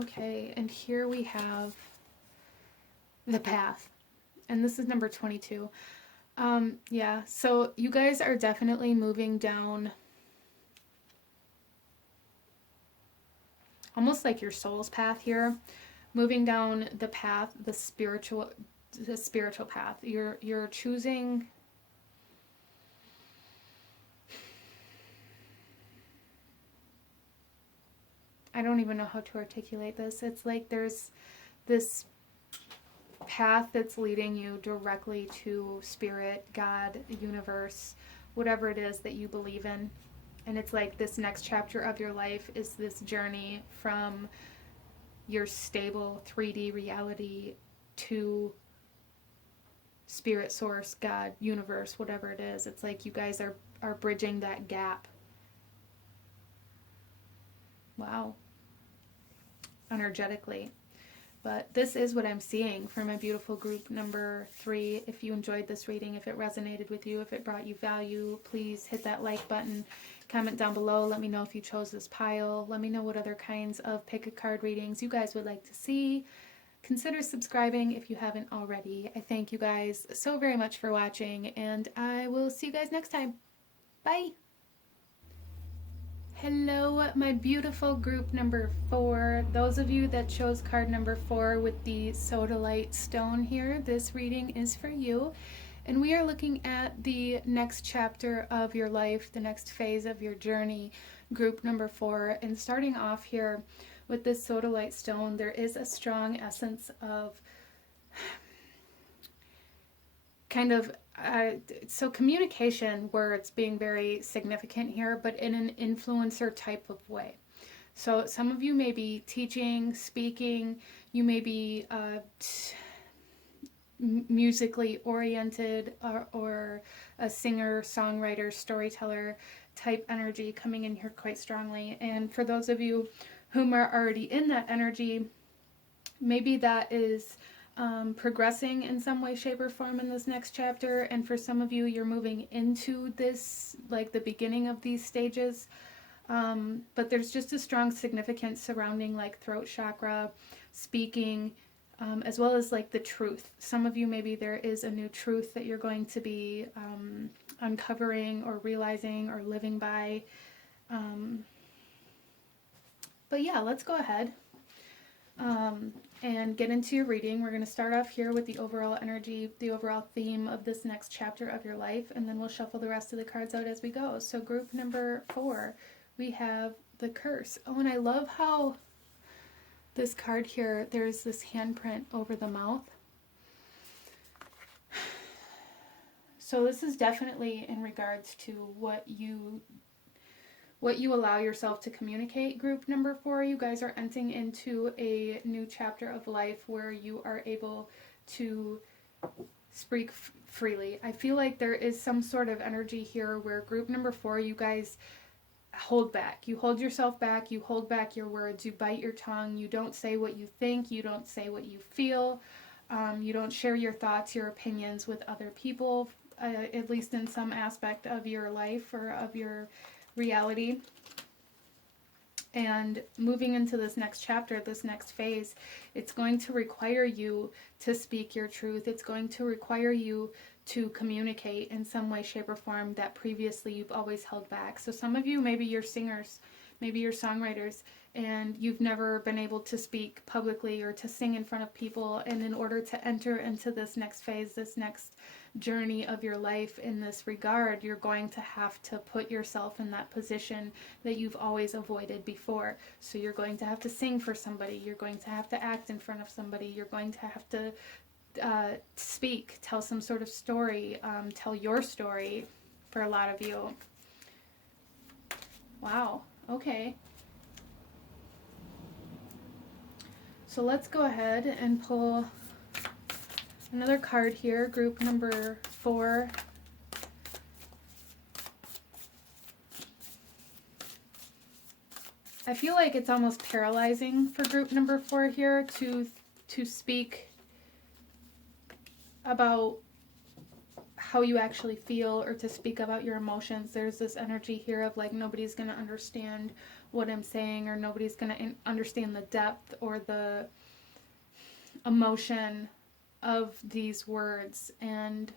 Okay, and here we have the path. And this is number 22. Yeah, so you guys are definitely moving down almost like your soul's path here, moving down the path, the spiritual path. You're choosing, I don't even know how to articulate this. It's like there's this path that's leading you directly to spirit, God, universe, whatever it is that you believe in. And it's like this next chapter of your life is this journey from your stable 3D reality to spirit, source, God, universe, whatever it is. It's like you guys are bridging that gap. Wow. Energetically. But this is what I'm seeing for my beautiful group number 3. If you enjoyed this reading, if it resonated with you, if it brought you value, please hit that like button. Comment down below. Let me know if you chose this pile. Let me know what other kinds of pick a card readings you guys would like to see. Consider subscribing if you haven't already. I thank you guys so very much for watching, and I will see you guys next time. Bye! Hello, my beautiful group number 4. Those of you that chose card number 4 with the sodalite stone here, this reading is for you. And we are looking at the next chapter of your life, the next phase of your journey, group number 4. And starting off here with this sodalite stone, there is a strong essence of kind of so communication, where it's being very significant here, but in an influencer type of way. So some of you may be teaching, speaking, you may be musically oriented, or a singer, songwriter, storyteller type energy coming in here quite strongly. And for those of you whom are already in that energy, maybe that is progressing in some way, shape, or form in this next chapter. And for some of you, you're moving into this, like the beginning of these stages. But there's just a strong significance surrounding like throat chakra, speaking, as well as like the truth. Some of you, maybe there is a new truth that you're going to be uncovering or realizing or living by. But yeah, let's go ahead and get into your reading. We're going to start off here with the overall energy, the overall theme of this next chapter of your life, and then we'll shuffle the rest of the cards out as we go. So group number 4, we have the curse. Oh, and I love how this card here, there's this handprint over the mouth. So this is definitely in regards to what you allow yourself to communicate. Group number 4, you guys are entering into a new chapter of life where you are able to speak freely. I feel like there is some sort of energy here where group number 4, you guys hold back. You hold yourself back, you hold back your words, you bite your tongue, you don't say what you think, you don't say what you feel, you don't share your thoughts, your opinions with other people, at least in some aspect of your life or of your reality. And moving into this next chapter, this next phase, it's going to require you to speak your truth. It's going to require you to communicate in some way, shape, or form that previously you've always held back. So some of you, maybe you're singers, maybe you're songwriters, and you've never been able to speak publicly or to sing in front of people. And in order to enter into this next phase, this next journey of your life in this regard, you're going to have to put yourself in that position that you've always avoided before. So you're going to have to sing for somebody, you're going to have to act in front of somebody, you're going to have to speak, tell some sort of story, tell your story for a lot of you. Wow, okay. So let's go ahead and pull another card here, group number 4. I feel like it's almost paralyzing for group number 4 here to speak about how you actually feel or to speak about your emotions. There's this energy here of like nobody's going to understand what I'm saying, or nobody's going to understand the depth or the emotion of these words, and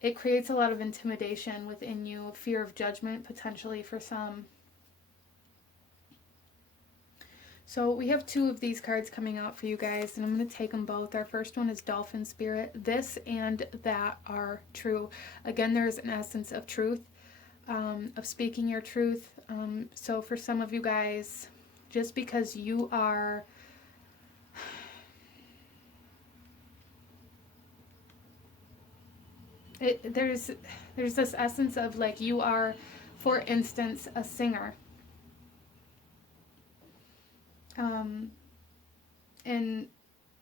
it creates a lot of intimidation within you, fear of judgment potentially for some. So we have 2 of these cards coming out for you guys, and I'm going to take them both. Our first one is Dolphin Spirit. This and that are true. Again, there's an essence of truth, of speaking your truth. So for some of you guys, just because you are there's this essence of like you are, for instance, a singer.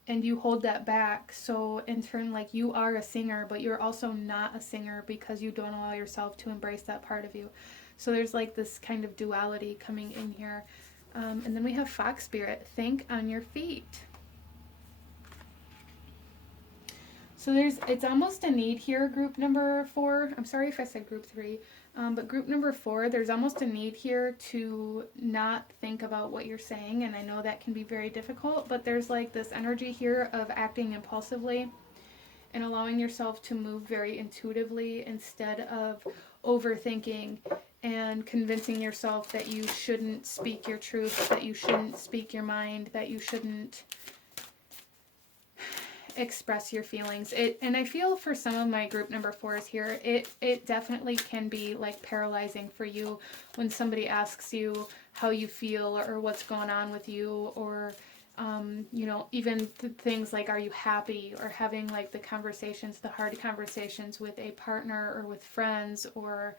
And you hold that back, so in turn, like, you are a singer, but you're also not a singer because you don't allow yourself to embrace that part of you. So there's like this kind of duality coming in here. And then we have Fox Spirit. Think on your feet. So it's almost a need here, group number 4. I'm sorry if I said group 3. But group number 4, there's almost a need here to not think about what you're saying. And I know that can be very difficult, but there's like this energy here of acting impulsively and allowing yourself to move very intuitively instead of overthinking and convincing yourself that you shouldn't speak your truth, that you shouldn't speak your mind, that you shouldn't express your feelings. And I feel for some of my group number 4s here, it definitely can be like paralyzing for you when somebody asks you how you feel or what's going on with you, or you know, even things like, are you happy, or having like the conversations, the hard conversations with a partner or with friends, or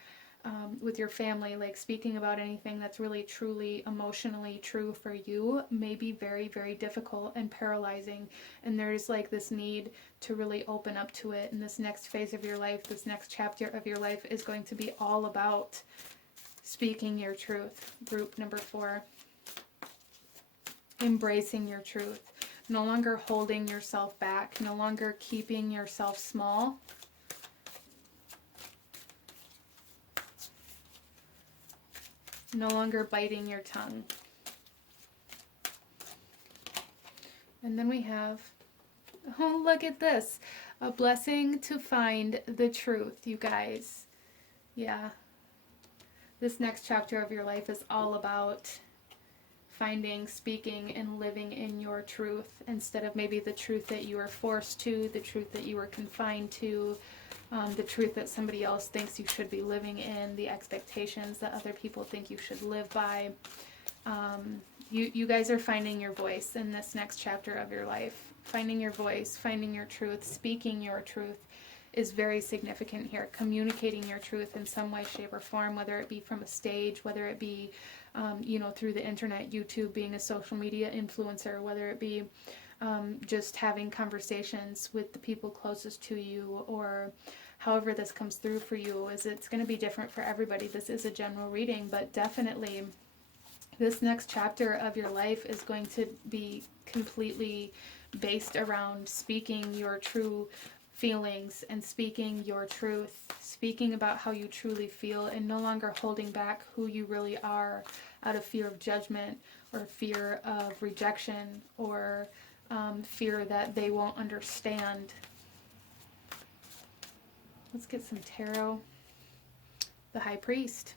with your family, like speaking about anything that's really truly emotionally true for you may be very, very difficult and paralyzing. And there's like this need to really open up to it. And this next phase of your life, this next chapter of your life is going to be all about speaking your truth. Group number 4. Embracing your truth. No longer holding yourself back. No longer keeping yourself small. No longer biting your tongue. And then we have, oh, look at this. A blessing to find the truth, you guys. Yeah. This next chapter of your life is all about finding, speaking, and living in your truth instead of maybe the truth that you were forced to, the truth that you were confined to, the truth that somebody else thinks you should be living in, the expectations that other people think you should live by. You guys are finding your voice in this next chapter of your life. Finding your voice, finding your truth, speaking your truth is very significant here. Communicating your truth in some way, shape, or form, whether it be from a stage, whether it be you know, through the internet, YouTube, being a social media influencer, whether it be just having conversations with the people closest to you, or however this comes through for you. It's going to be different for everybody. This is a general reading, but definitely this next chapter of your life is going to be completely based around speaking your true feelings and speaking your truth, speaking about how you truly feel, and no longer holding back who you really are out of fear of judgment, or fear of rejection, or fear that they won't understand. Let's get some tarot. The High Priest.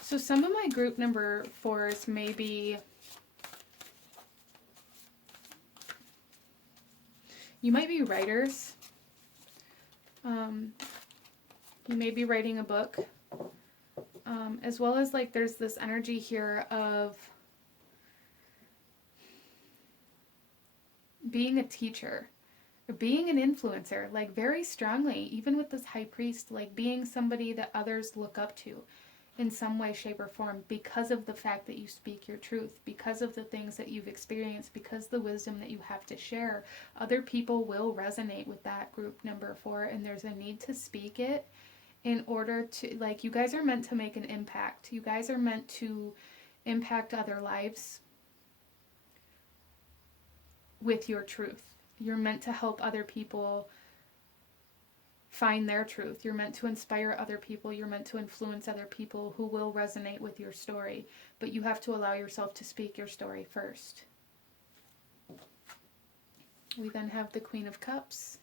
So some of my group number 4s may be, you might be writers. You may be writing a book. As well as like there's this energy here of being a teacher, or being an influencer, like very strongly, even with this High Priest, like being somebody that others look up to in some way, shape, or form, because of the fact that you speak your truth, because of the things that you've experienced, because the wisdom that you have to share. Other people will resonate with that, group number 4, and there's a need to speak it in order to, like, you guys are meant to make an impact. You guys are meant to impact other lives with your truth. You're meant to help other people find their truth. You're meant to inspire other people. You're meant to influence other people who will resonate with your story. But you have to allow yourself to speak your story first. We then have the Queen of Cups.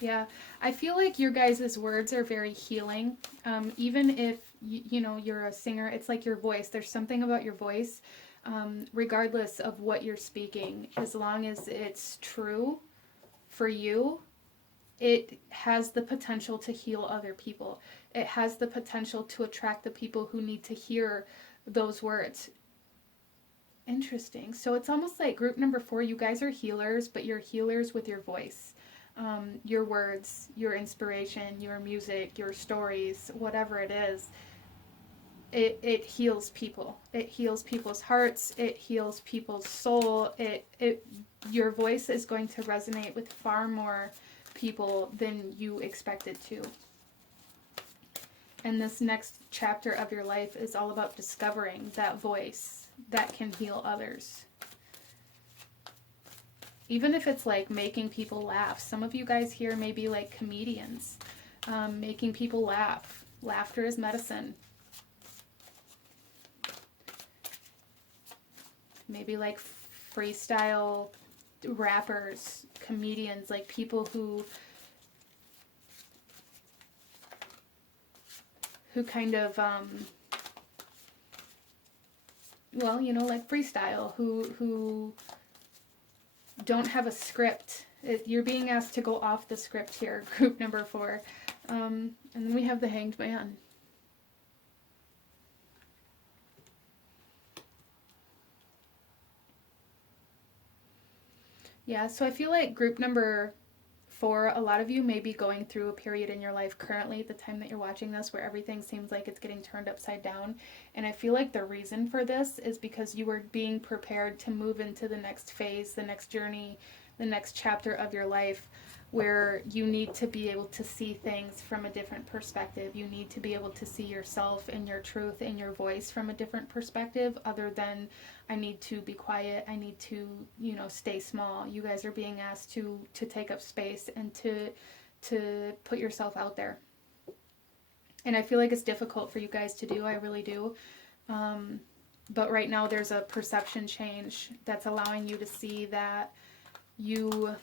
Yeah, I feel like your guys' words are very healing. Even if, you know, you're a singer, it's like your voice. There's something about your voice, regardless of what you're speaking, as long as it's true for you, it has the potential to heal other people. It has the potential to attract the people who need to hear those words. Interesting. So it's almost like group number 4, you guys are healers, but you're healers with your voice. Your words, your inspiration, your music, your stories, whatever it is, it heals people. It heals people's hearts. It heals people's soul. Your voice is going to resonate with far more people than you expect it to. And this next chapter of your life is all about discovering that voice that can heal others. Even if it's like making people laugh. Some of you guys here may be like comedians, making people laugh. Laughter is medicine. Maybe like freestyle rappers, comedians, like people who kind of, well, you know, like freestyle, who don't have a script. You're being asked to go off the script here, group number 4. And then we have the Hanged Man. Yeah, so I feel like group number 4, a lot of you may be going through a period in your life currently at the time that you're watching this where everything seems like it's getting turned upside down. And I feel like the reason for this is because you were being prepared to move into the next phase, the next journey, the next chapter of your life, where you need to be able to see things from a different perspective. You need to be able to see yourself and your truth and your voice from a different perspective, other than I need to be quiet, I need to, you know, stay small. You guys are being asked to take up space and to put yourself out there. And I feel like it's difficult for you guys to do, I really do. But right now there's a perception change that's allowing you to see that you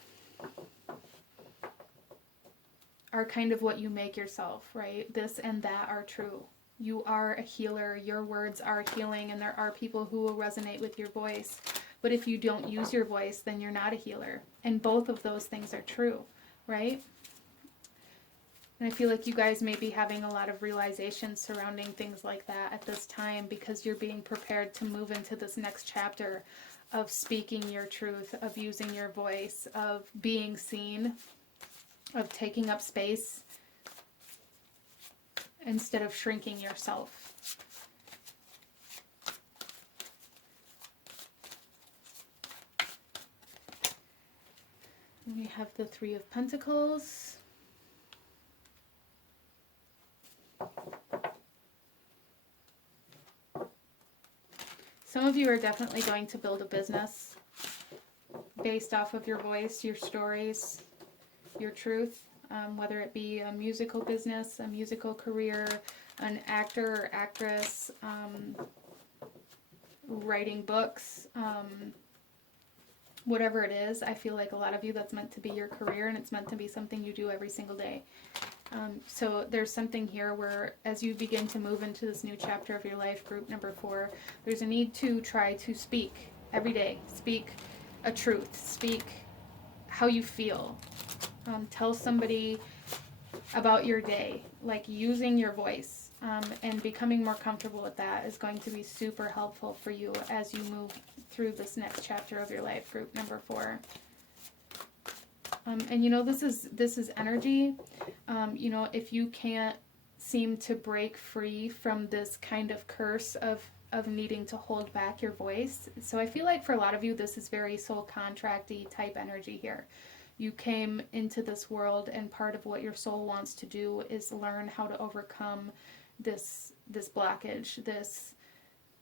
are kind of what you make yourself, right? This and that are true. You are a healer. Your words are healing, and there are people who will resonate with your voice. But if you don't use your voice, then you're not a healer. And both of those things are true, right? And I feel like you guys may be having a lot of realizations surrounding things like that at this time, because you're being prepared to move into this next chapter of speaking your truth, of using your voice, of being seen, of taking up space instead of shrinking yourself. We have the 3 of Pentacles. Some of you are definitely going to build a business based off of your voice, your stories, your truth, whether it be a musical business, a musical career, an actor or actress, writing books, whatever it is. I feel like a lot of you, that's meant to be your career, and it's meant to be something you do every single day. So there's something here where as you begin to move into this new chapter of your life, group number 4, there's a need to try to speak every day. Speak a truth. Speak how you feel. Tell somebody about your day, like using your voice, and becoming more comfortable with that is going to be super helpful for you as you move through this next chapter of your life, group number 4. And you know, this is energy. You know, if you can't seem to break free from this kind of curse of needing to hold back your voice. So I feel like for a lot of you, this is very soul contract-y type energy here. You came into this world, and part of what your soul wants to do is learn how to overcome this blockage, this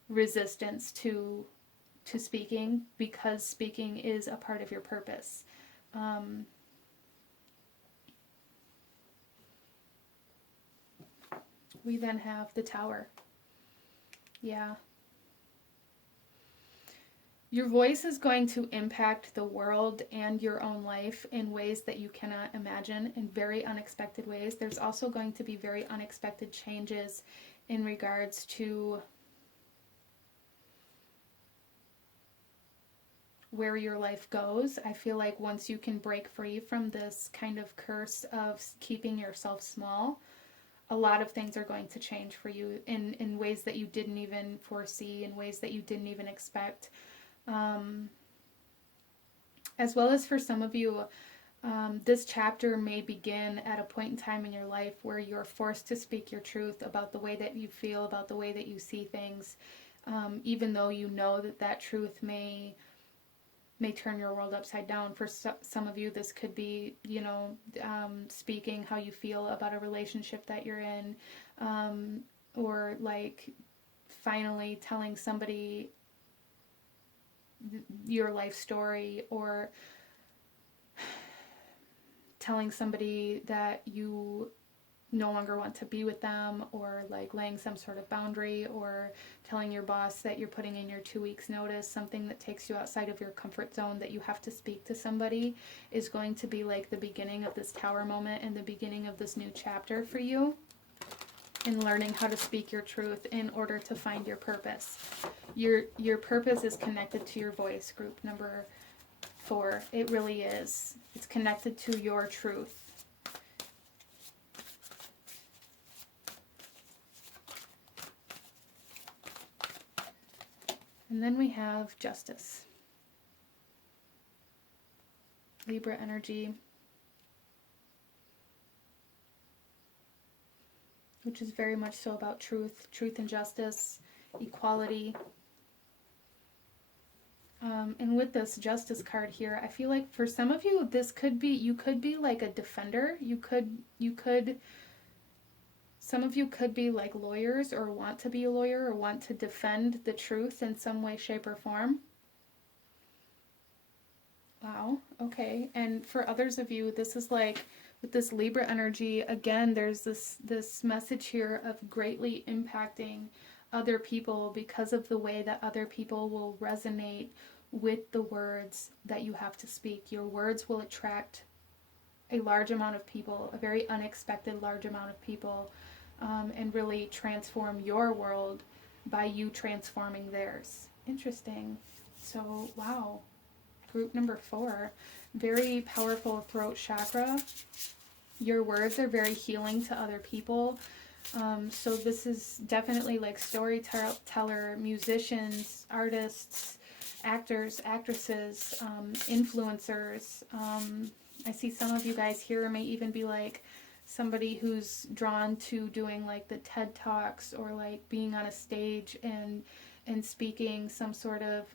resistance to speaking, because speaking is a part of your purpose. We then have the Tower. Yeah. Your voice is going to impact the world and your own life in ways that you cannot imagine, in very unexpected ways. There's also going to be very unexpected changes in regards to where your life goes. I feel like once you can break free from this kind of curse of keeping yourself small, a lot of things are going to change for you in ways that you didn't even foresee, in ways that you didn't even expect. As well as for some of you, this chapter may begin at a point in time in your life where you're forced to speak your truth about the way that you feel, about the way that you see things, even though you know that truth may turn your world upside down. For some of you, this could be, speaking how you feel about a relationship that you're in, or like finally telling somebody your life story, or telling somebody that you no longer want to be with them, or like laying some sort of boundary, or telling your boss that you're putting in your 2 weeks notice, something that takes you outside of your comfort zone, that you have to speak to somebody, is going to be like the beginning of this Tower moment and the beginning of this new chapter for you in learning how to speak your truth in order to find your purpose. Your purpose is connected to your voice, group number 4. It really is. It's connected to your truth. And then we have Justice. Libra energy, which is very much so about truth and justice, equality. And with this Justice card here, I feel like for some of you, this could be, you could be like a defender. Some of you could be like lawyers, or want to be a lawyer, or want to defend the truth in some way, shape, or form. Wow, okay. And for others of you, this is like, with this Libra energy, again, there's this message here of greatly impacting other people because of the way that other people will resonate with the words that you have to speak. Your words will attract a large amount of people, a very unexpected large amount of people, and really transform your world by you transforming theirs. Interesting. So, wow. Group number 4, very powerful throat chakra. Your words are very healing to other people. So this is definitely like storyteller, musicians, artists, actors, actresses, influencers. I see some of you guys here may even be like somebody who's drawn to doing like the TED Talks, or like being on a stage and speaking some sort of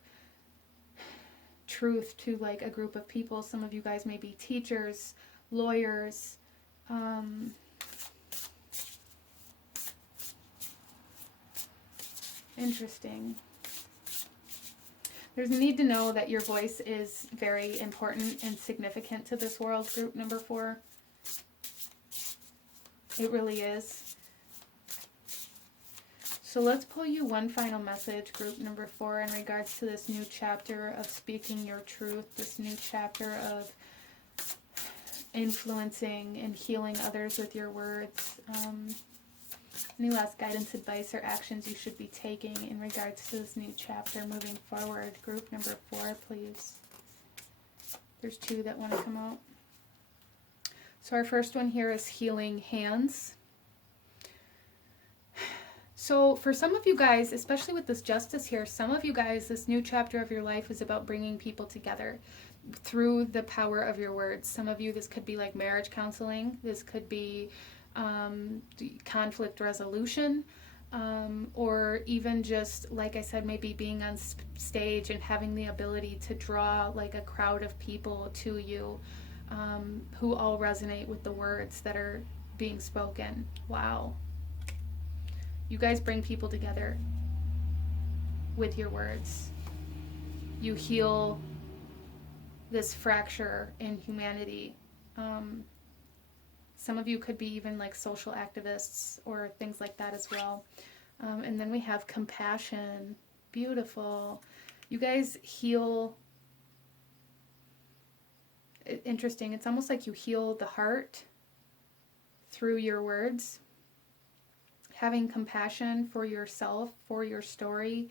truth to like a group of people. Some of you guys may be teachers, lawyers, interesting. There's a need to know that your voice is very important and significant to this world, group number 4. It really is. So let's pull you one final message, group number 4, in regards to this new chapter of speaking your truth, this new chapter of influencing and healing others with your words. Any last guidance, advice, or actions you should be taking in regards to this new chapter moving forward? Group number 4, please. There's 2 that want to come out. So our first one here is healing hands. So for some of you guys, especially with this Justice here, some of you guys, this new chapter of your life is about bringing people together through the power of your words. Some of you, this could be like marriage counseling. This could be conflict resolution, or even just, like I said, maybe being on stage and having the ability to draw like a crowd of people to you, who all resonate with the words that are being spoken. Wow. You guys bring people together with your words. You heal this fracture in humanity. Some of you could be even like social activists or things like that as well. And then we have compassion. Beautiful. You guys heal. Interesting. It's almost like you heal the heart through your words. Having compassion for yourself, for your story,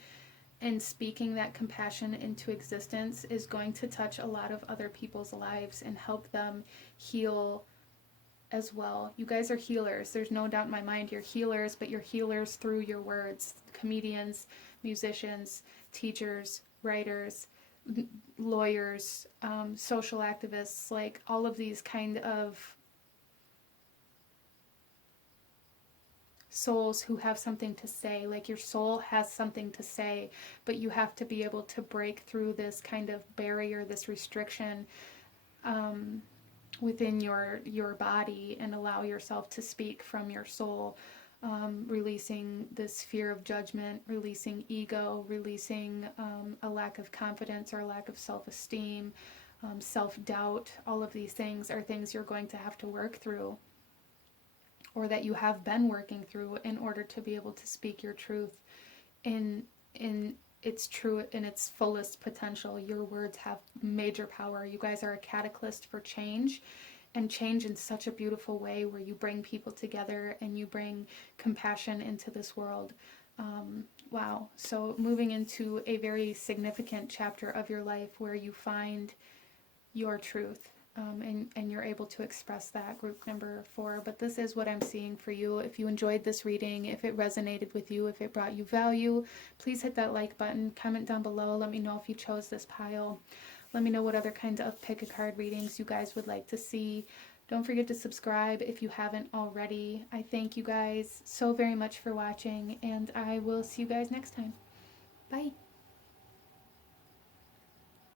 and speaking that compassion into existence is going to touch a lot of other people's lives and help them heal as well. You guys are healers. There's no doubt in my mind you're healers, but you're healers through your words. Comedians, musicians, teachers, writers, lawyers, social activists, like all of these kind of souls who have something to say. Like your soul has something to say, but you have to be able to break through this kind of barrier, this restriction within your body and allow yourself to speak from your soul, releasing this fear of judgment, releasing ego, releasing a lack of confidence or a lack of self-esteem, self-doubt. All of these things are things you're going to have to work through, or that you have been working through, in order to be able to speak your truth in its true, in its fullest potential. Your words have major power. You guys are a catalyst for change, and change in such a beautiful way, where you bring people together and you bring compassion into this world. Wow. So moving into a very significant chapter of your life where you find your truth. And you're able to express that, group number 4. But this is what I'm seeing for you. If you enjoyed this reading, if it resonated with you, if it brought you value, please hit that like button, comment down below, let me know if you chose this pile. Let me know what other kinds of pick a card readings you guys would like to see. Don't forget to subscribe if you haven't already. I thank you guys so very much for watching, and I will see you guys next time.